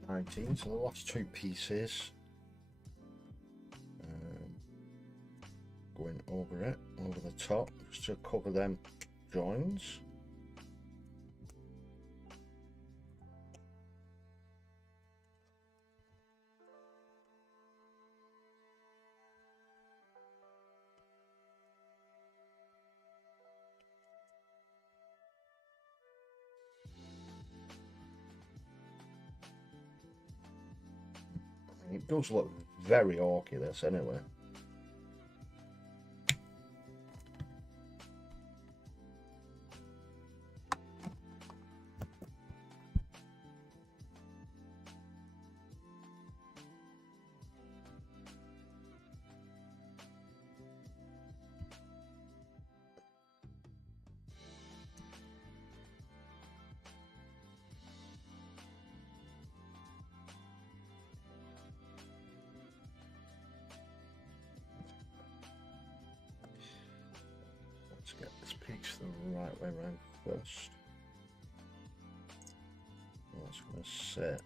19, so the last two pieces. Going over it, over the top, just to cover them joins. It does look very orky, this, anyway. Let's get this piece the right way around first. That's going to sit.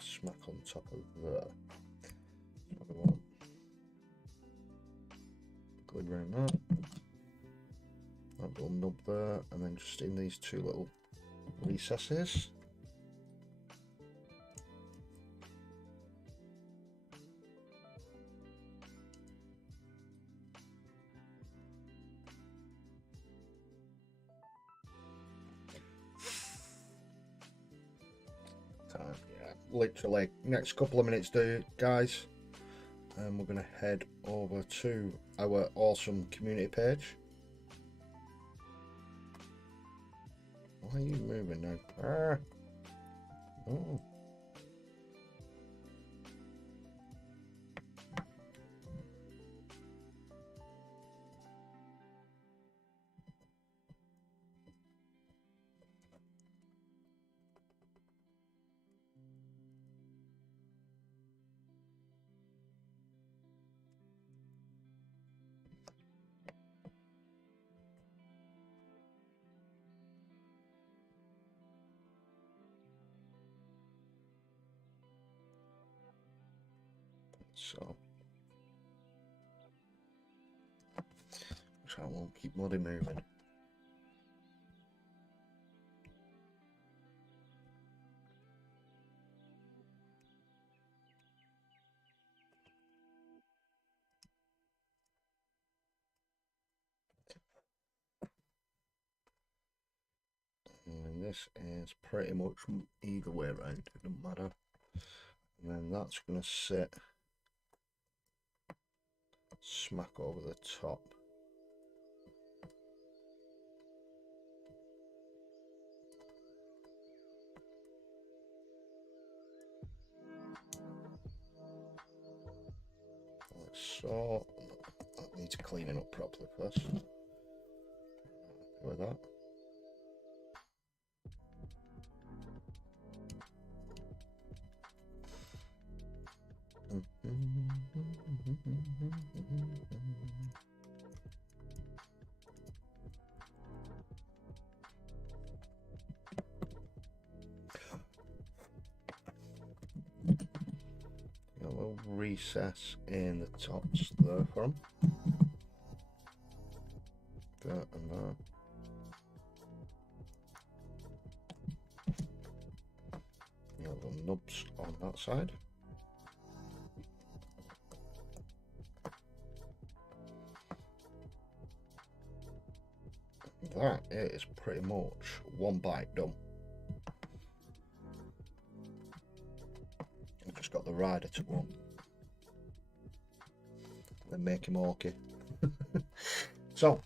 Smack on top of there. We want glue around that. That little nub there, and then just in these two little recesses. Yeah, literally next couple of minutes, guys, and we're gonna head over to our awesome community page. Why are you moving now? Ah. Oh. So I won't keep bloody moving. And this is pretty much either way around, it doesn't matter. And then that's going to sit smack over the top. Like so. That needs cleaning up properly first. With that. A little recess in the tops there for them. That and that. Little nubs on that side. That is pretty much one bite done. I've just got the rider to go on. Then make him orky. So,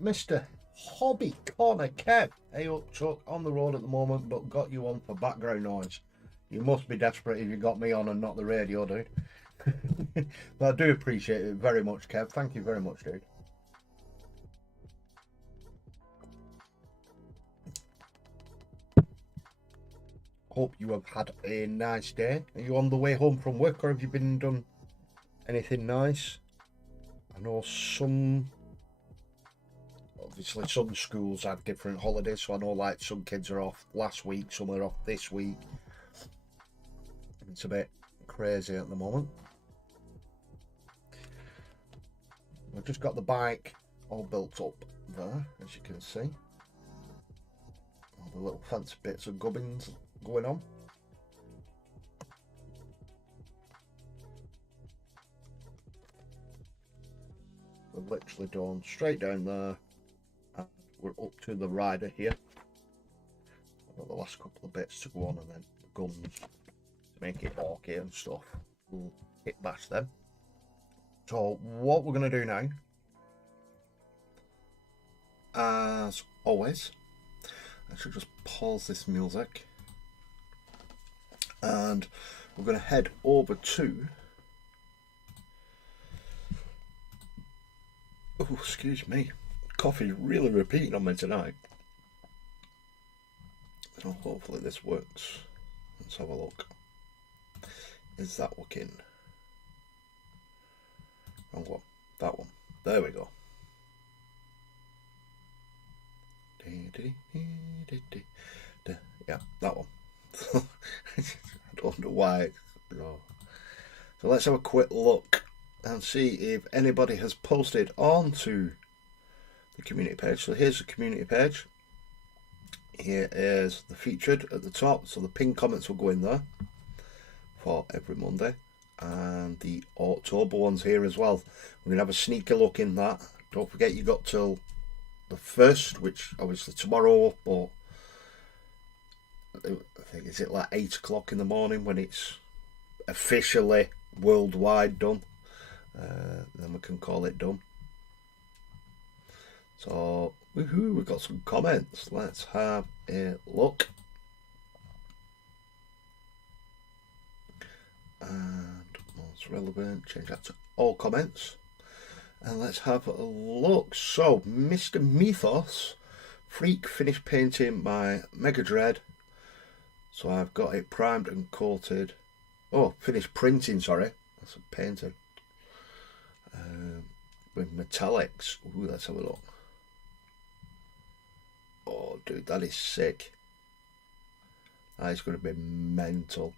Mr. Hobby Corner Kev, hey up truck on the road at the moment, but got you on for background noise. You must be desperate if you got me on and not the radio, dude. But I do appreciate it very much, Kev. Thank you very much, dude. Hope you have had a nice day. Are you on the way home from work, or have you been done anything nice? I know obviously some schools have different holidays, so I know like some kids are off last week, some are off this week. It's a bit crazy at the moment. I've just got the bike all built up there, as you can see. All the little fancy bits of gubbins going on. We've literally done straight down there, and we're up to the rider here. I've got the last couple of bits to go on, and then the guns to make it orky and stuff. We'll hit bash them. So what we're going to do now, as always, I should just pause this music, and we're going to head over to, oh, excuse me, coffee's really repeating on me tonight. So hopefully this works. Let's have a look. Is that working? Wrong one. That one. There we go. Yeah, that one. I don't know why. No. So let's have a quick look and see if anybody has posted onto the community page. So here's the community page. Here is the featured at the top. So the pinned comments will go in there for every Monday. And the Orktober one's here as well. We're going to have a sneaky look in that. Don't forget you got till the 1st, which obviously tomorrow, but I think is it like 8 o'clock in the morning when it's officially worldwide done. Then we can call it done. So woohoo, we've got some comments. Let's have a look. And most relevant, change that to all comments. And let's have a look. So Mr. Mythos Freak finished painting my Mega Dread. So I've got it primed and coated. Oh, finished printing, sorry. That's a painting. With metallics. Ooh, let's have a look. Oh, dude, that is sick. That is going to be mental.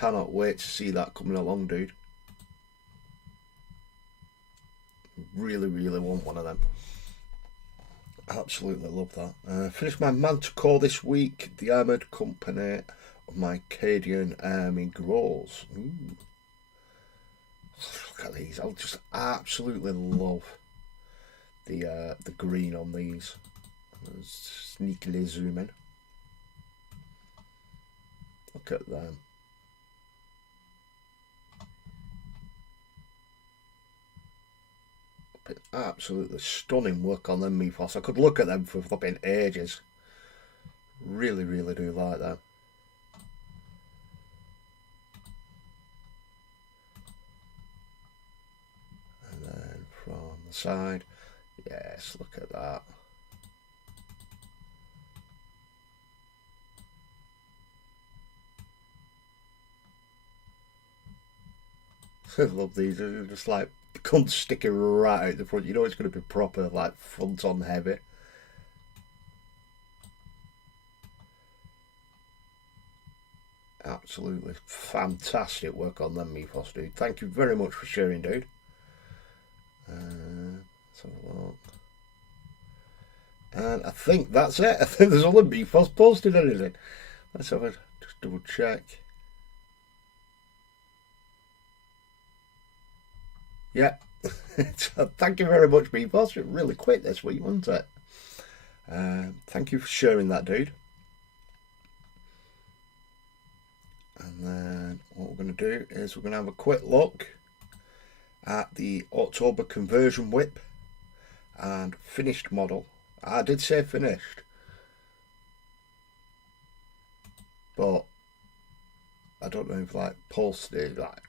cannot wait to see that coming along, dude. Really, really want one of them. Absolutely love that. Finished my Manticore this week. The Armoured Company of my Cadian Army grows. Ooh. Look at these. I'll just absolutely love the green on these. Sneakily zoom in. Look at them. Absolutely stunning work on them mythos. I could look at them for flipping ages. Really, really do like them. And then from the side, yes, look at that. I love these. They're just like cunt sticking right out the front. You know it's going to be proper, like front on heavy. Absolutely fantastic work on them, mythos, dude. Thank you very much for sharing, dude. Let's have a look. And I think that's it. I think there's other mythos posted anything. Let's have a just double check. Yeah. So thank you very much, mythos. It really quick this week, wasn't it? Thank you for sharing that, dude. And then what we're going to do is we're going to have a quick look at the Orktober conversion whip and finished model. I did say finished, but I don't know if like posted like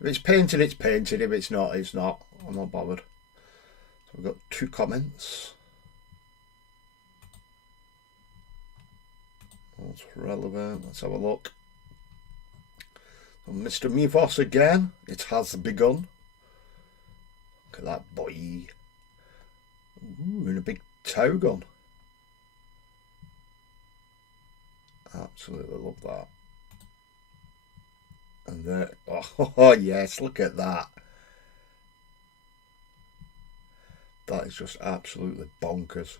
if it's painted, it's painted. If it's not, it's not. I'm not bothered. So we've got 2 comments. That's relevant. Let's have a look. So Mr. mythos again. It has begun. Look at that boy. Ooh, and a big tow gun. Absolutely love that. And there, oh yes, look at that. That is just absolutely bonkers.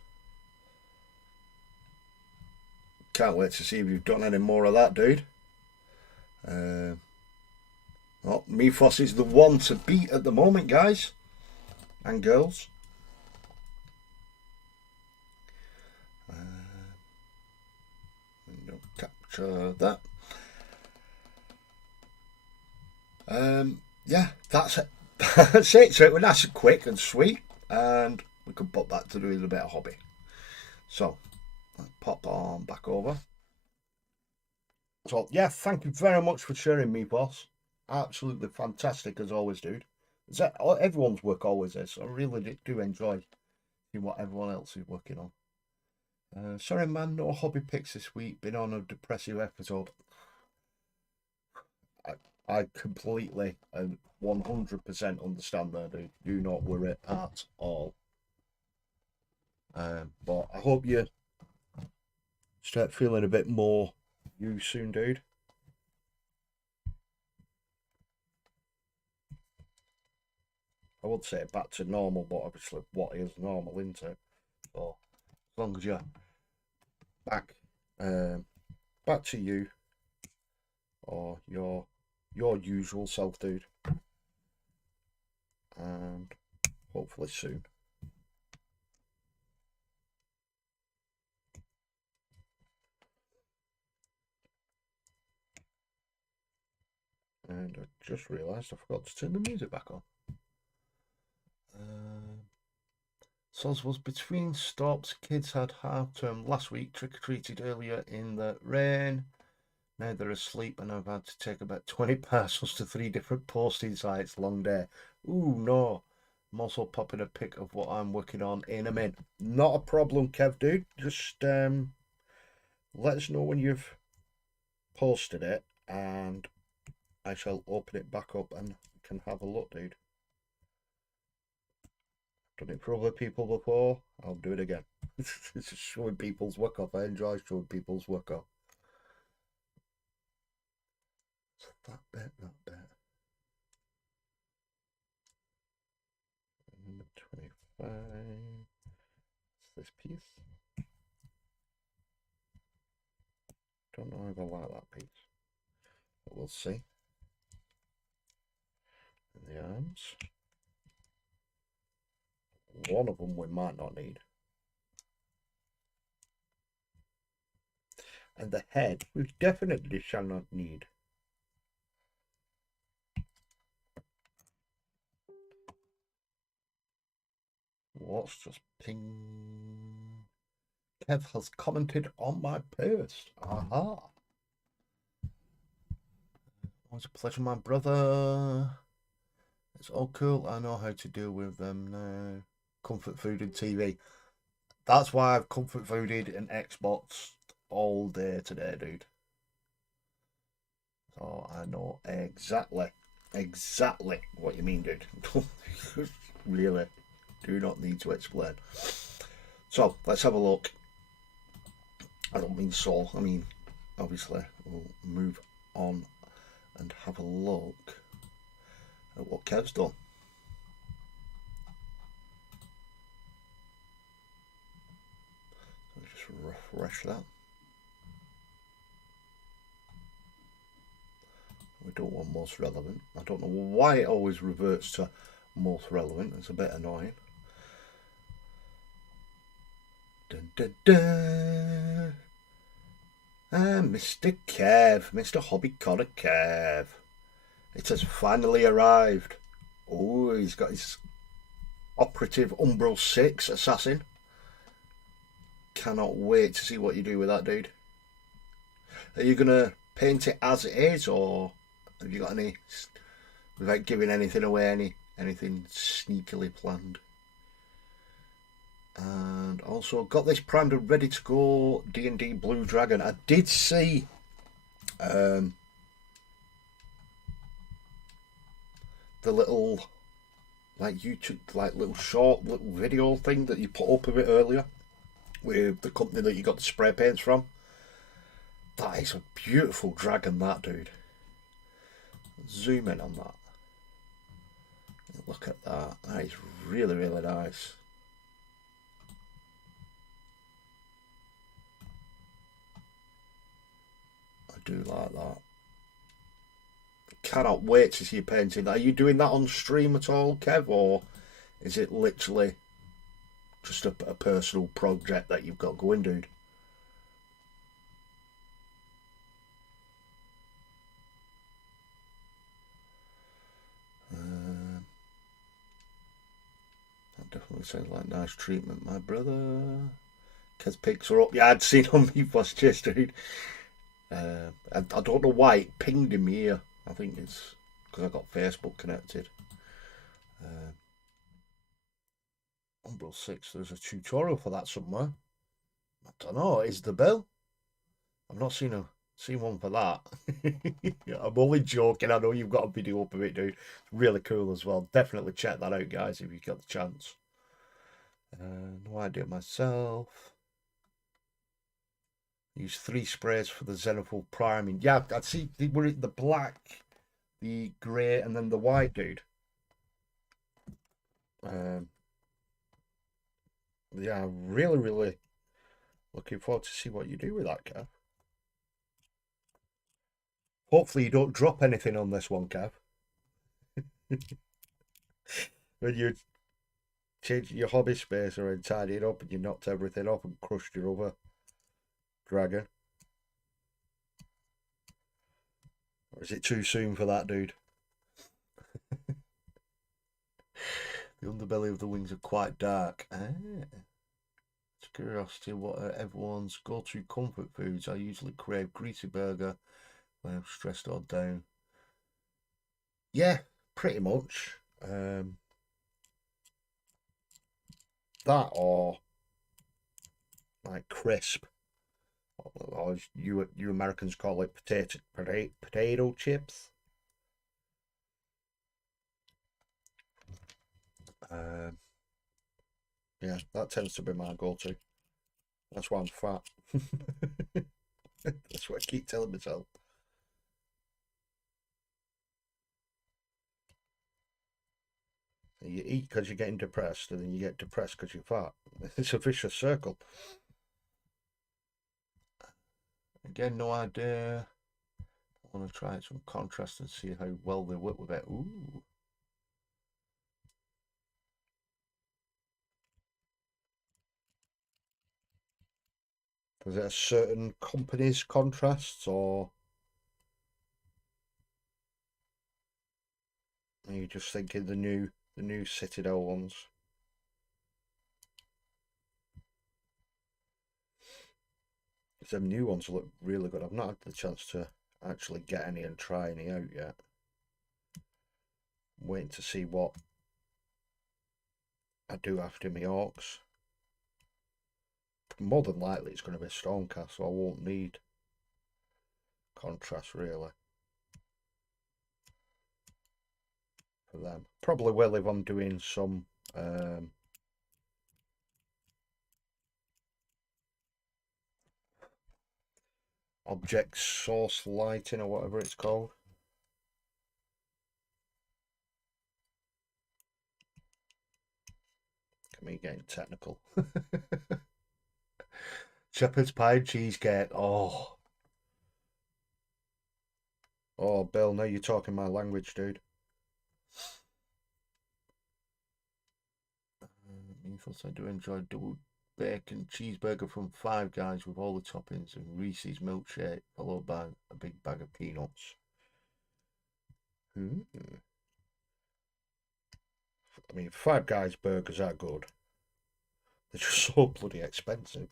Can't wait to see if you've done any more of that, dude. Well, mythos is the one to beat at the moment, guys and girls. Capture that. Yeah, that's it. That's it. So it was nice and quick and sweet, and we could put that to doing a bit of hobby. So let's pop on back over. So yeah, thank you very much for sharing, mythos. Absolutely fantastic as always, dude. Everyone's work always is. I really do enjoy seeing what everyone else is working on. Sorry, man, no hobby picks this week. Been on a depressive episode. I completely and 100% understand that, dude. Do not worry at all. But I hope you start feeling a bit more you soon, dude. I would say back to normal, but obviously what is normal, isn't it? So as long as you're back to you or your usual self, dude, and hopefully soon. And I just realised I forgot to turn the music back on. Soz was between stops. Kids had half term last week, trick-or-treated earlier in the rain. Now they're asleep and I've had to take about 20 parcels to 3 different posting sites. Long day. Ooh, no. I'm also popping a pic of what I'm working on in a minute. Not a problem, Kev, dude. Just let us know when you've posted it and I shall open it back up and can have a look, dude. Done it for other people before, I'll do it again. It's just showing people's work off. I enjoy showing people's work off. That bit. Number 25. It's this piece. Don't know if I like that piece, but we'll see. And the arms. One of them we might not need. And the head we definitely shall not need. What's just ping? Kev has commented on my post. Aha. Always a pleasure, my brother. It's all cool. I know how to deal with them now. Comfort food and TV. That's why I've comfort fooded an Xbox all day today, dude. So I know exactly what you mean, dude. Really, do not need to explain. So let's have a look. I don't mean so. I mean, obviously, we'll move on and have a look at what Kev's done. So just refresh that. We don't want most relevant. I don't know why it always reverts to most relevant. It's a bit annoying. Dun, dun, dun. And Mr. Kev, Mr. Hobby Connor Kev. It has finally arrived. Oh, he's got his operative Umbral 6 assassin. Cannot wait to see what you do with that, dude. Are you going to paint it as it is, or have you got any, without giving anything away, anything sneakily planned? And also got this primed and ready to go D&D Blue Dragon. I did see the little like YouTube, like little short little video thing that you put up a bit earlier with the company that you got the spray paints from. That is a beautiful dragon, that, dude. Zoom in on that. Look at that. That is really, really nice. I do like that. Cannot wait to see you painting. Are you doing that on stream at all, Kev, or is it literally just a personal project that you've got going, dude? That definitely sounds like nice treatment, my brother. Kez picks her up. Yeah, I'd seen on me first chest, dude. I don't know why it pinged in me here. I think it's because I got Facebook connected. Umbral 6, there's a tutorial for that somewhere. I don't know, is the bill? I've not seen one for that. I'm only joking. I know you've got a video up of it, dude. It's really cool as well. Definitely check that out, guys, if you get the chance. No idea myself. Use 3 sprays for the zenithal priming. Yeah, I'd see the black, the grey, and then the white, dude. Yeah, really, really looking forward to see what you do with that, Kev. Hopefully you don't drop anything on this one, Kev. When you change your hobby space or tidy it up and you knocked everything off and crushed your other dragon. Or is it too soon for that, dude? The underbelly of the wings are quite dark. It's curiosity, what are everyone's go-to comfort foods? I usually crave greasy burger when I'm stressed or down. Yeah, pretty much. That or like crisp, or as you Americans call it, potato chips. Yeah, that tends to be my go-to. That's why I'm fat. That's what I keep telling myself. You eat because you're getting depressed, and then you get depressed because you're fat. It's a vicious circle. Again, no idea. I want to try some contrast and see how well they work with it. Ooh. Is it a certain company's contrasts, or are you just thinking the new Citadel ones? Because them new ones look really good. I've not had the chance to actually get any and try any out yet. I'm waiting to see what I do after my orcs. More than likely it's going to be a Stormcast, so I won't need contrast really for them. Probably will if I'm doing some object source lighting or whatever it's called. Me getting technical. Shepherd's pie and cheesecake. Oh, Bill, now you're talking my language, dude. I do enjoy double bacon cheeseburger from Five Guys with all the toppings and Reese's milkshake, followed by a big bag of peanuts. I mean, Five Guys burgers are good. They're just so bloody expensive.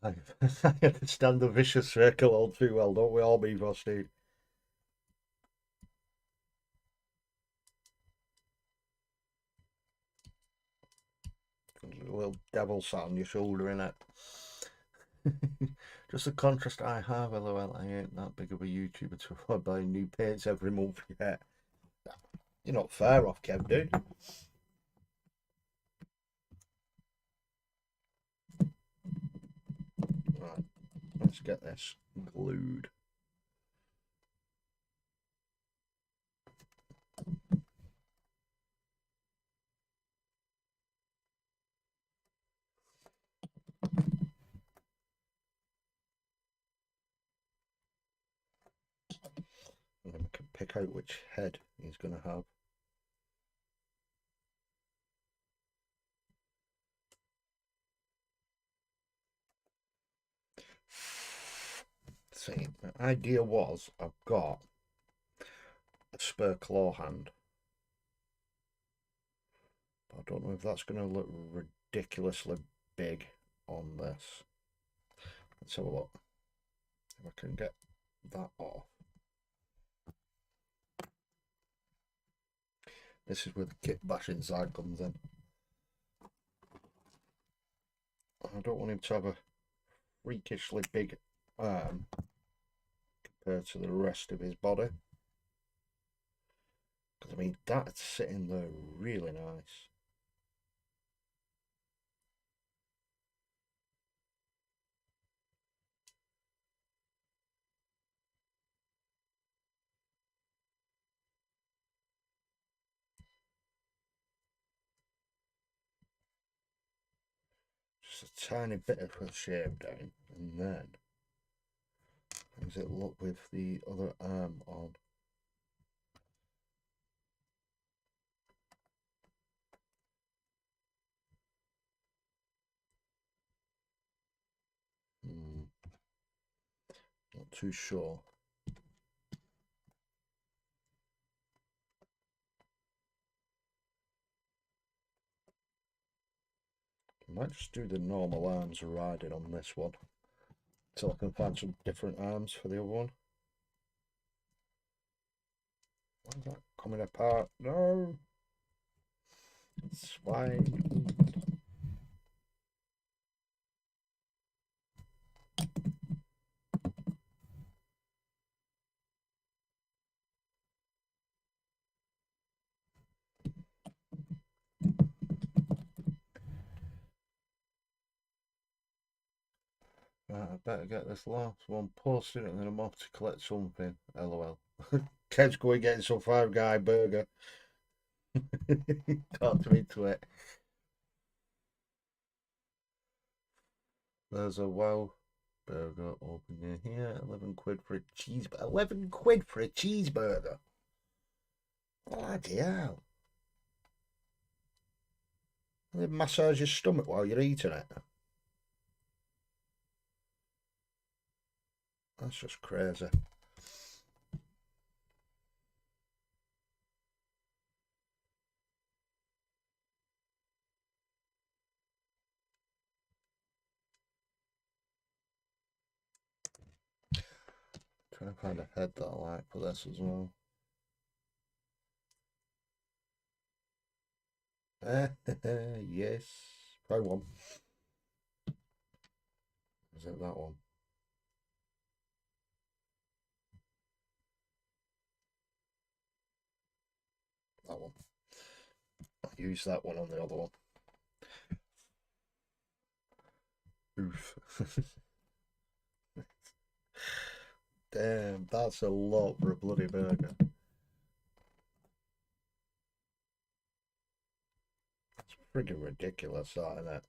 I understand the vicious circle all too well, don't we all, Beavos, dude? A little devil sat on your shoulder, innit? Just the contrast I have, lol, I ain't that big of a YouTuber to avoid buying new paints every month yet. You're not far off, Kev, dude. Right, let's get this glued. And then we can pick out which head he's going to have. See, the idea was I've got a spare claw hand. But I don't know if that's going to look ridiculously big on this. Let's have a look. If I can get that off. This is where the kit bashing side comes in. I don't want him to have a freakishly big arm compared to the rest of his body. Because, I mean, that's sitting there really nice. Just a tiny bit of a shape down, and then how does it look with the other arm on? Not too sure. I might just do the normal arms riding on this one until I can find some different arms for the other one. Why is that coming apart? No! Swine. better get this last one posted and then I'm off to collect something. LOL. Kev's going getting some Five Guy burger. Talked him into it. There's a wow burger open near here. 11 quid for a cheeseburger. 11 quid for a cheeseburger. Bloody hell. They massage your stomach while you're eating it. That's just crazy. Trying to find a head that I like for this as well. Yes. Probably one. Is it that one? That one. I'll use that one on the other one. Oof. Damn, that's a lot for a bloody burger. It's friggin' ridiculous, that, isn't it?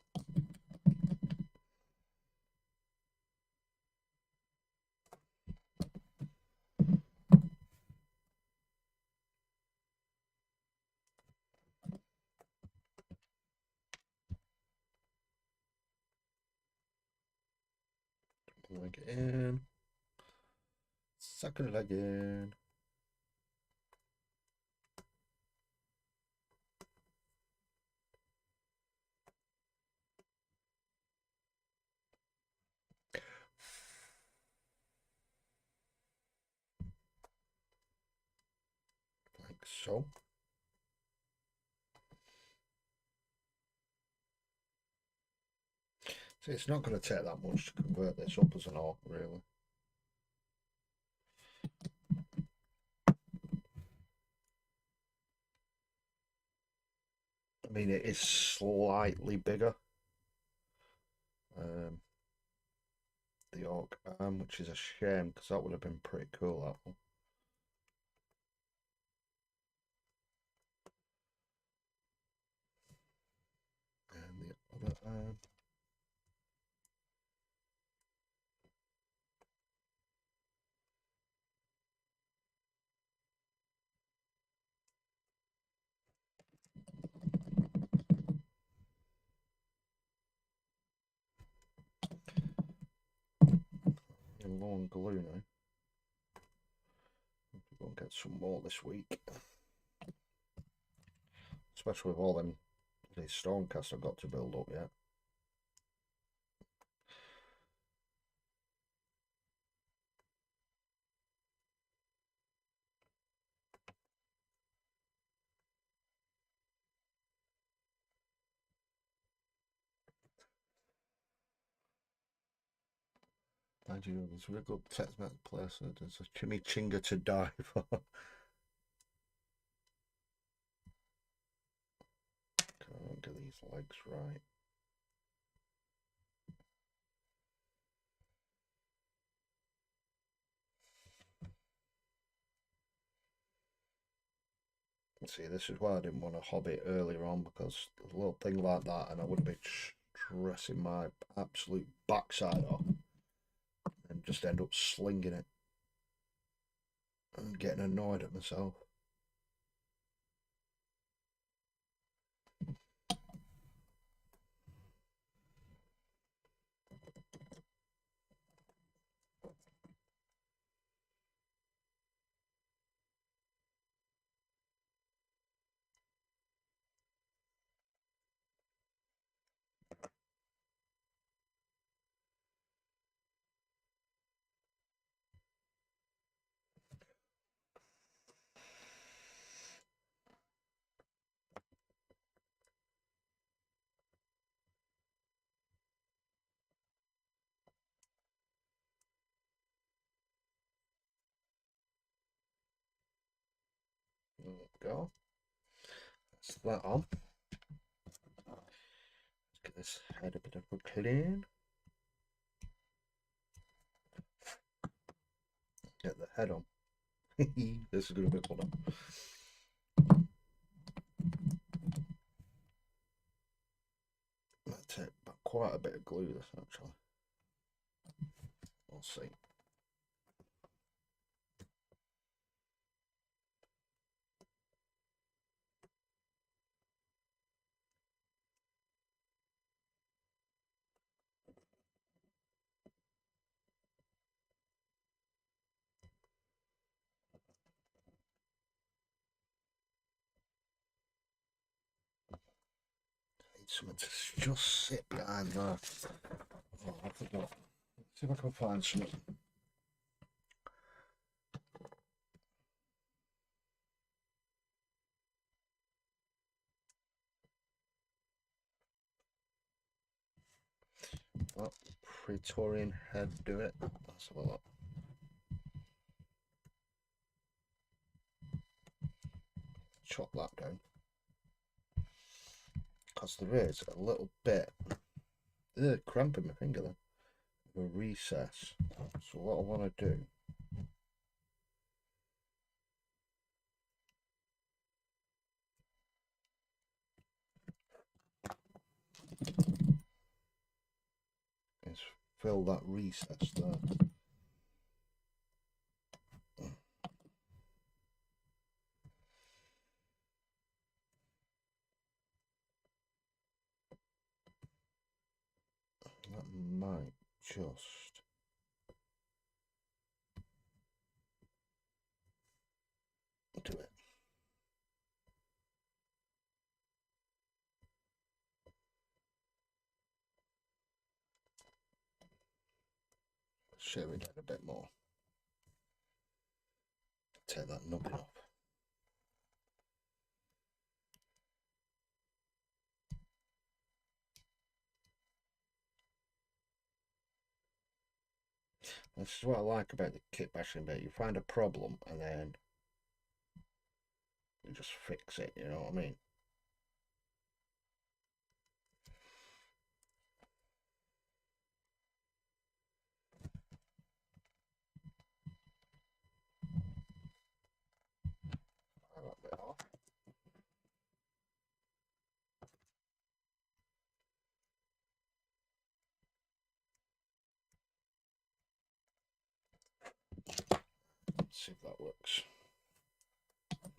Leg in. Second leg in. Like so. See, it's not going to take that much to convert this up as an orc, really. I mean, it is slightly bigger. The orc arm, which is a shame, because that would have been pretty cool, that one. And the other arm. Low on glue now. We'll go and get some more this week. Especially with all them stone casts I've got to build up yet. Mind you, there's a really good text place. There's a chimichinga to die for. Can't get these legs right. See, this is why I didn't want a hobbit earlier on, because a little thing like that and I would be stressing my absolute backside off and just end up slinging it and getting annoyed at myself. There we go. That's that on. Let's get this head a bit of a clean. Get the head on. This is going to be fun. Might take quite a bit of glue, this actually. We'll see. Something to just sit behind there. Oh, I forgot. Let's see if I can find something. That Praetorian head do it. Let's have a look. Chop that down. Because there is a little bit cramping my finger there. A recess. So what I want to do is fill that recess there. That might just do it. Shave it down a bit more. Take that nubbin off. This is what I like about the kit bashing bit. You find a problem and then you just fix it, you know what I mean? That bit off. Let's see if that works.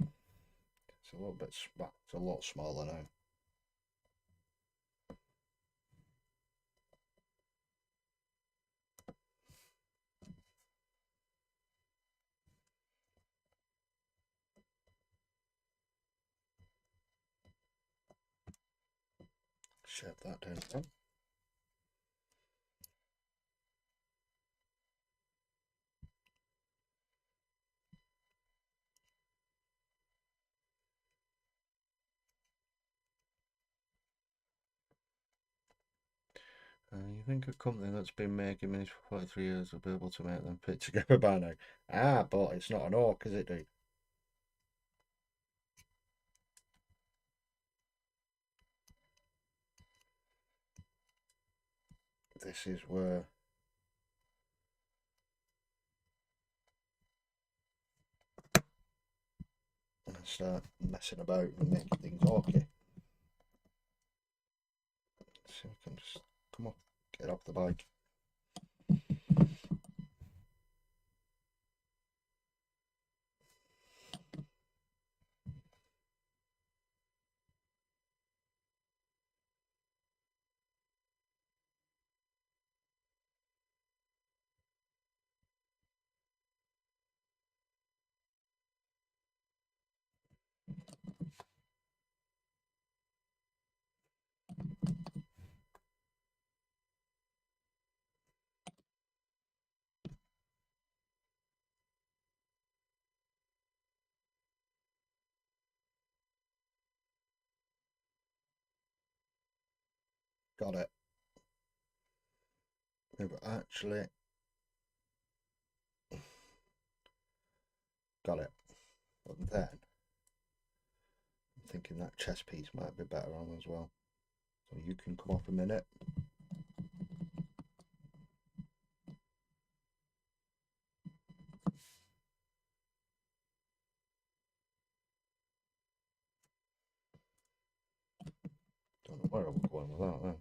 It's a little bit, it's a lot smaller now. Shave that down. You think a company that's been making minis for 43 years will be able to make them fit together by now? Ah, but it's not an orc, is it, dude? This is where I start messing about and making things orky. See if I can just come on, get off the bike. Got it. No, but actually, got it. But then, I'm thinking that chest piece might be better on as well. So you can come off a minute. Where are we going with that then?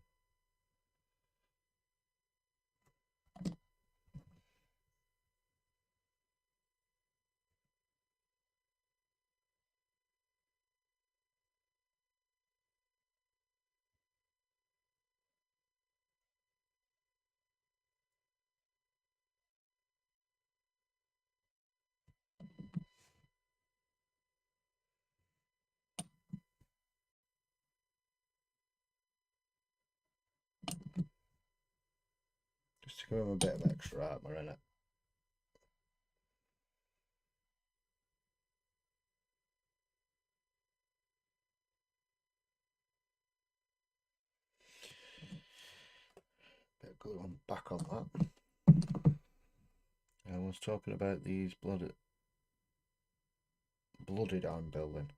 Just to give him a bit of extra armour in it. Bit of glue on the back on that. I was talking about these blooded I'm building.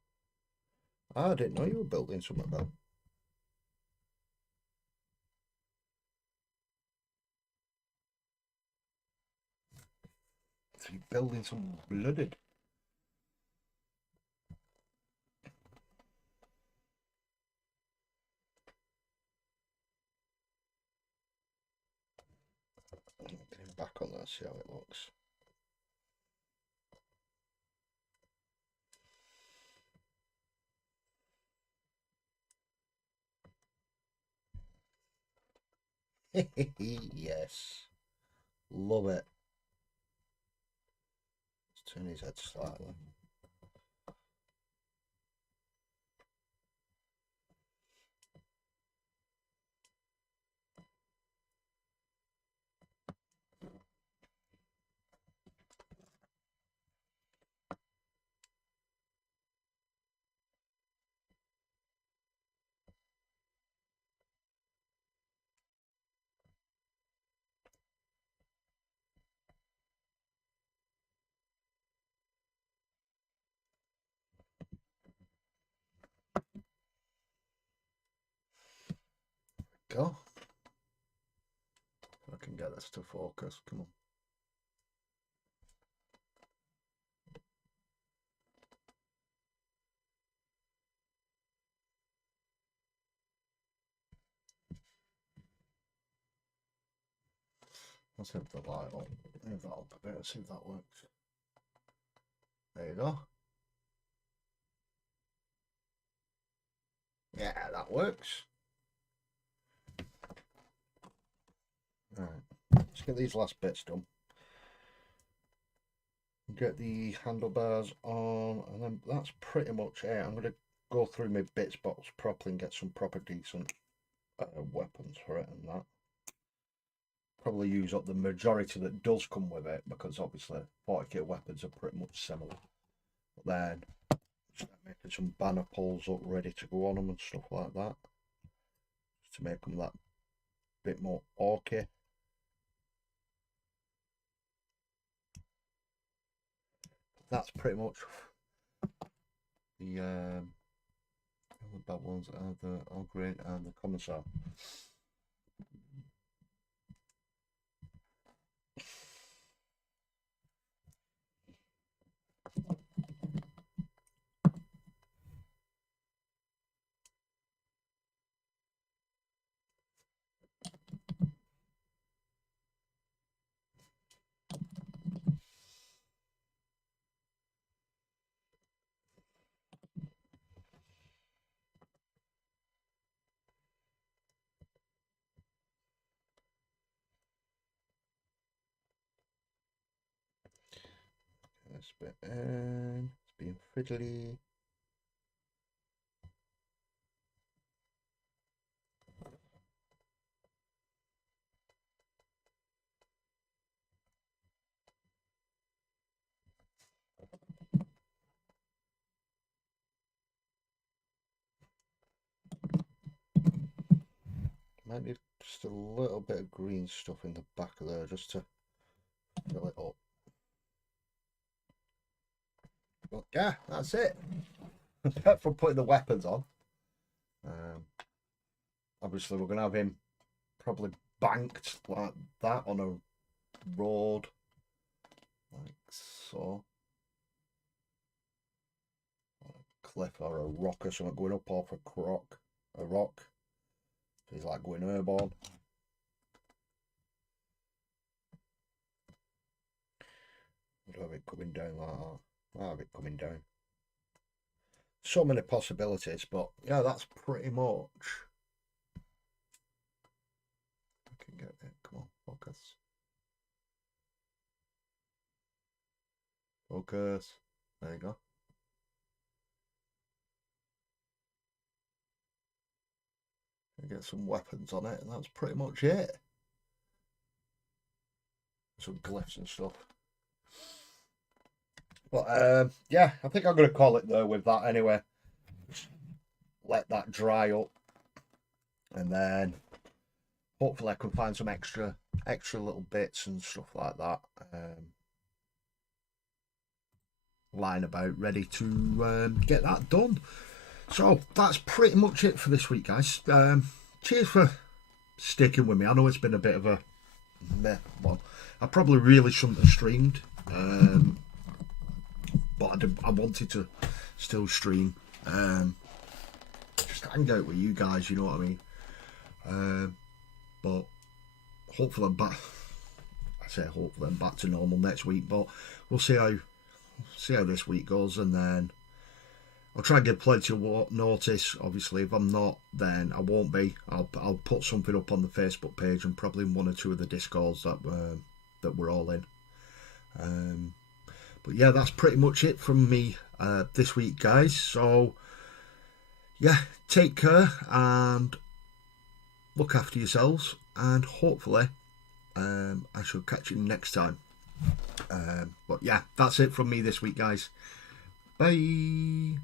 I didn't know you were building something about. So you're building some blooded. Getting back on that, see how it looks. Yes, love it. Let's turn his head slightly. Go. I can get this to focus. Come on. Let's have the light on. Move that up a bit and see if that works. There you go. Yeah, that works. Right, let's get these last bits done. Get the handlebars on, and then that's pretty much it. I'm going to go through my bits box properly and get some proper decent weapons for it and that. Probably use up the majority that does come with it, because obviously 40k weapons are pretty much similar. But then start making some banner poles up ready to go on them and stuff like that, just to make them that bit more orky. That's pretty much the bad ones are the Ogre and the Commissar. This bit in, it's being fiddly. Might need just a little bit of green stuff in the back of there just to fill it up. But yeah, that's it. Apart from putting the weapons on. Obviously we're going to have him probably banked like that on a road, like so. A cliff or a rock or something, going up off a rock. He's like going airborne. I don't have it coming down like that. I have it coming down. So many possibilities, but yeah, that's pretty much. I can get it. Come on, focus. Focus. There you go. Get some weapons on it, and that's pretty much it. Some glyphs and stuff. But yeah, I think I'm going to call it there with that anyway. Let that dry up, and then hopefully I can find some extra little bits and stuff like that lying about, ready to get that done. So that's pretty much it for this week, guys. Cheers for sticking with me. I know it's been a bit of a meh one. I probably really shouldn't have streamed, but I wanted to still stream, just hang out with you guys, you know what I mean. But hopefully I'm back. I say hopefully I'm back to normal next week, but we'll see how this week goes, and then I'll try and give plenty of notice. Obviously, if I'm not, then I won't be. I'll put something up on the Facebook page and probably in one or two of the Discords that we're all in. But yeah, that's pretty much it from me this week, guys. So yeah, take care and look after yourselves, and hopefully I shall catch you next time. But yeah, that's it from me this week, guys. Bye.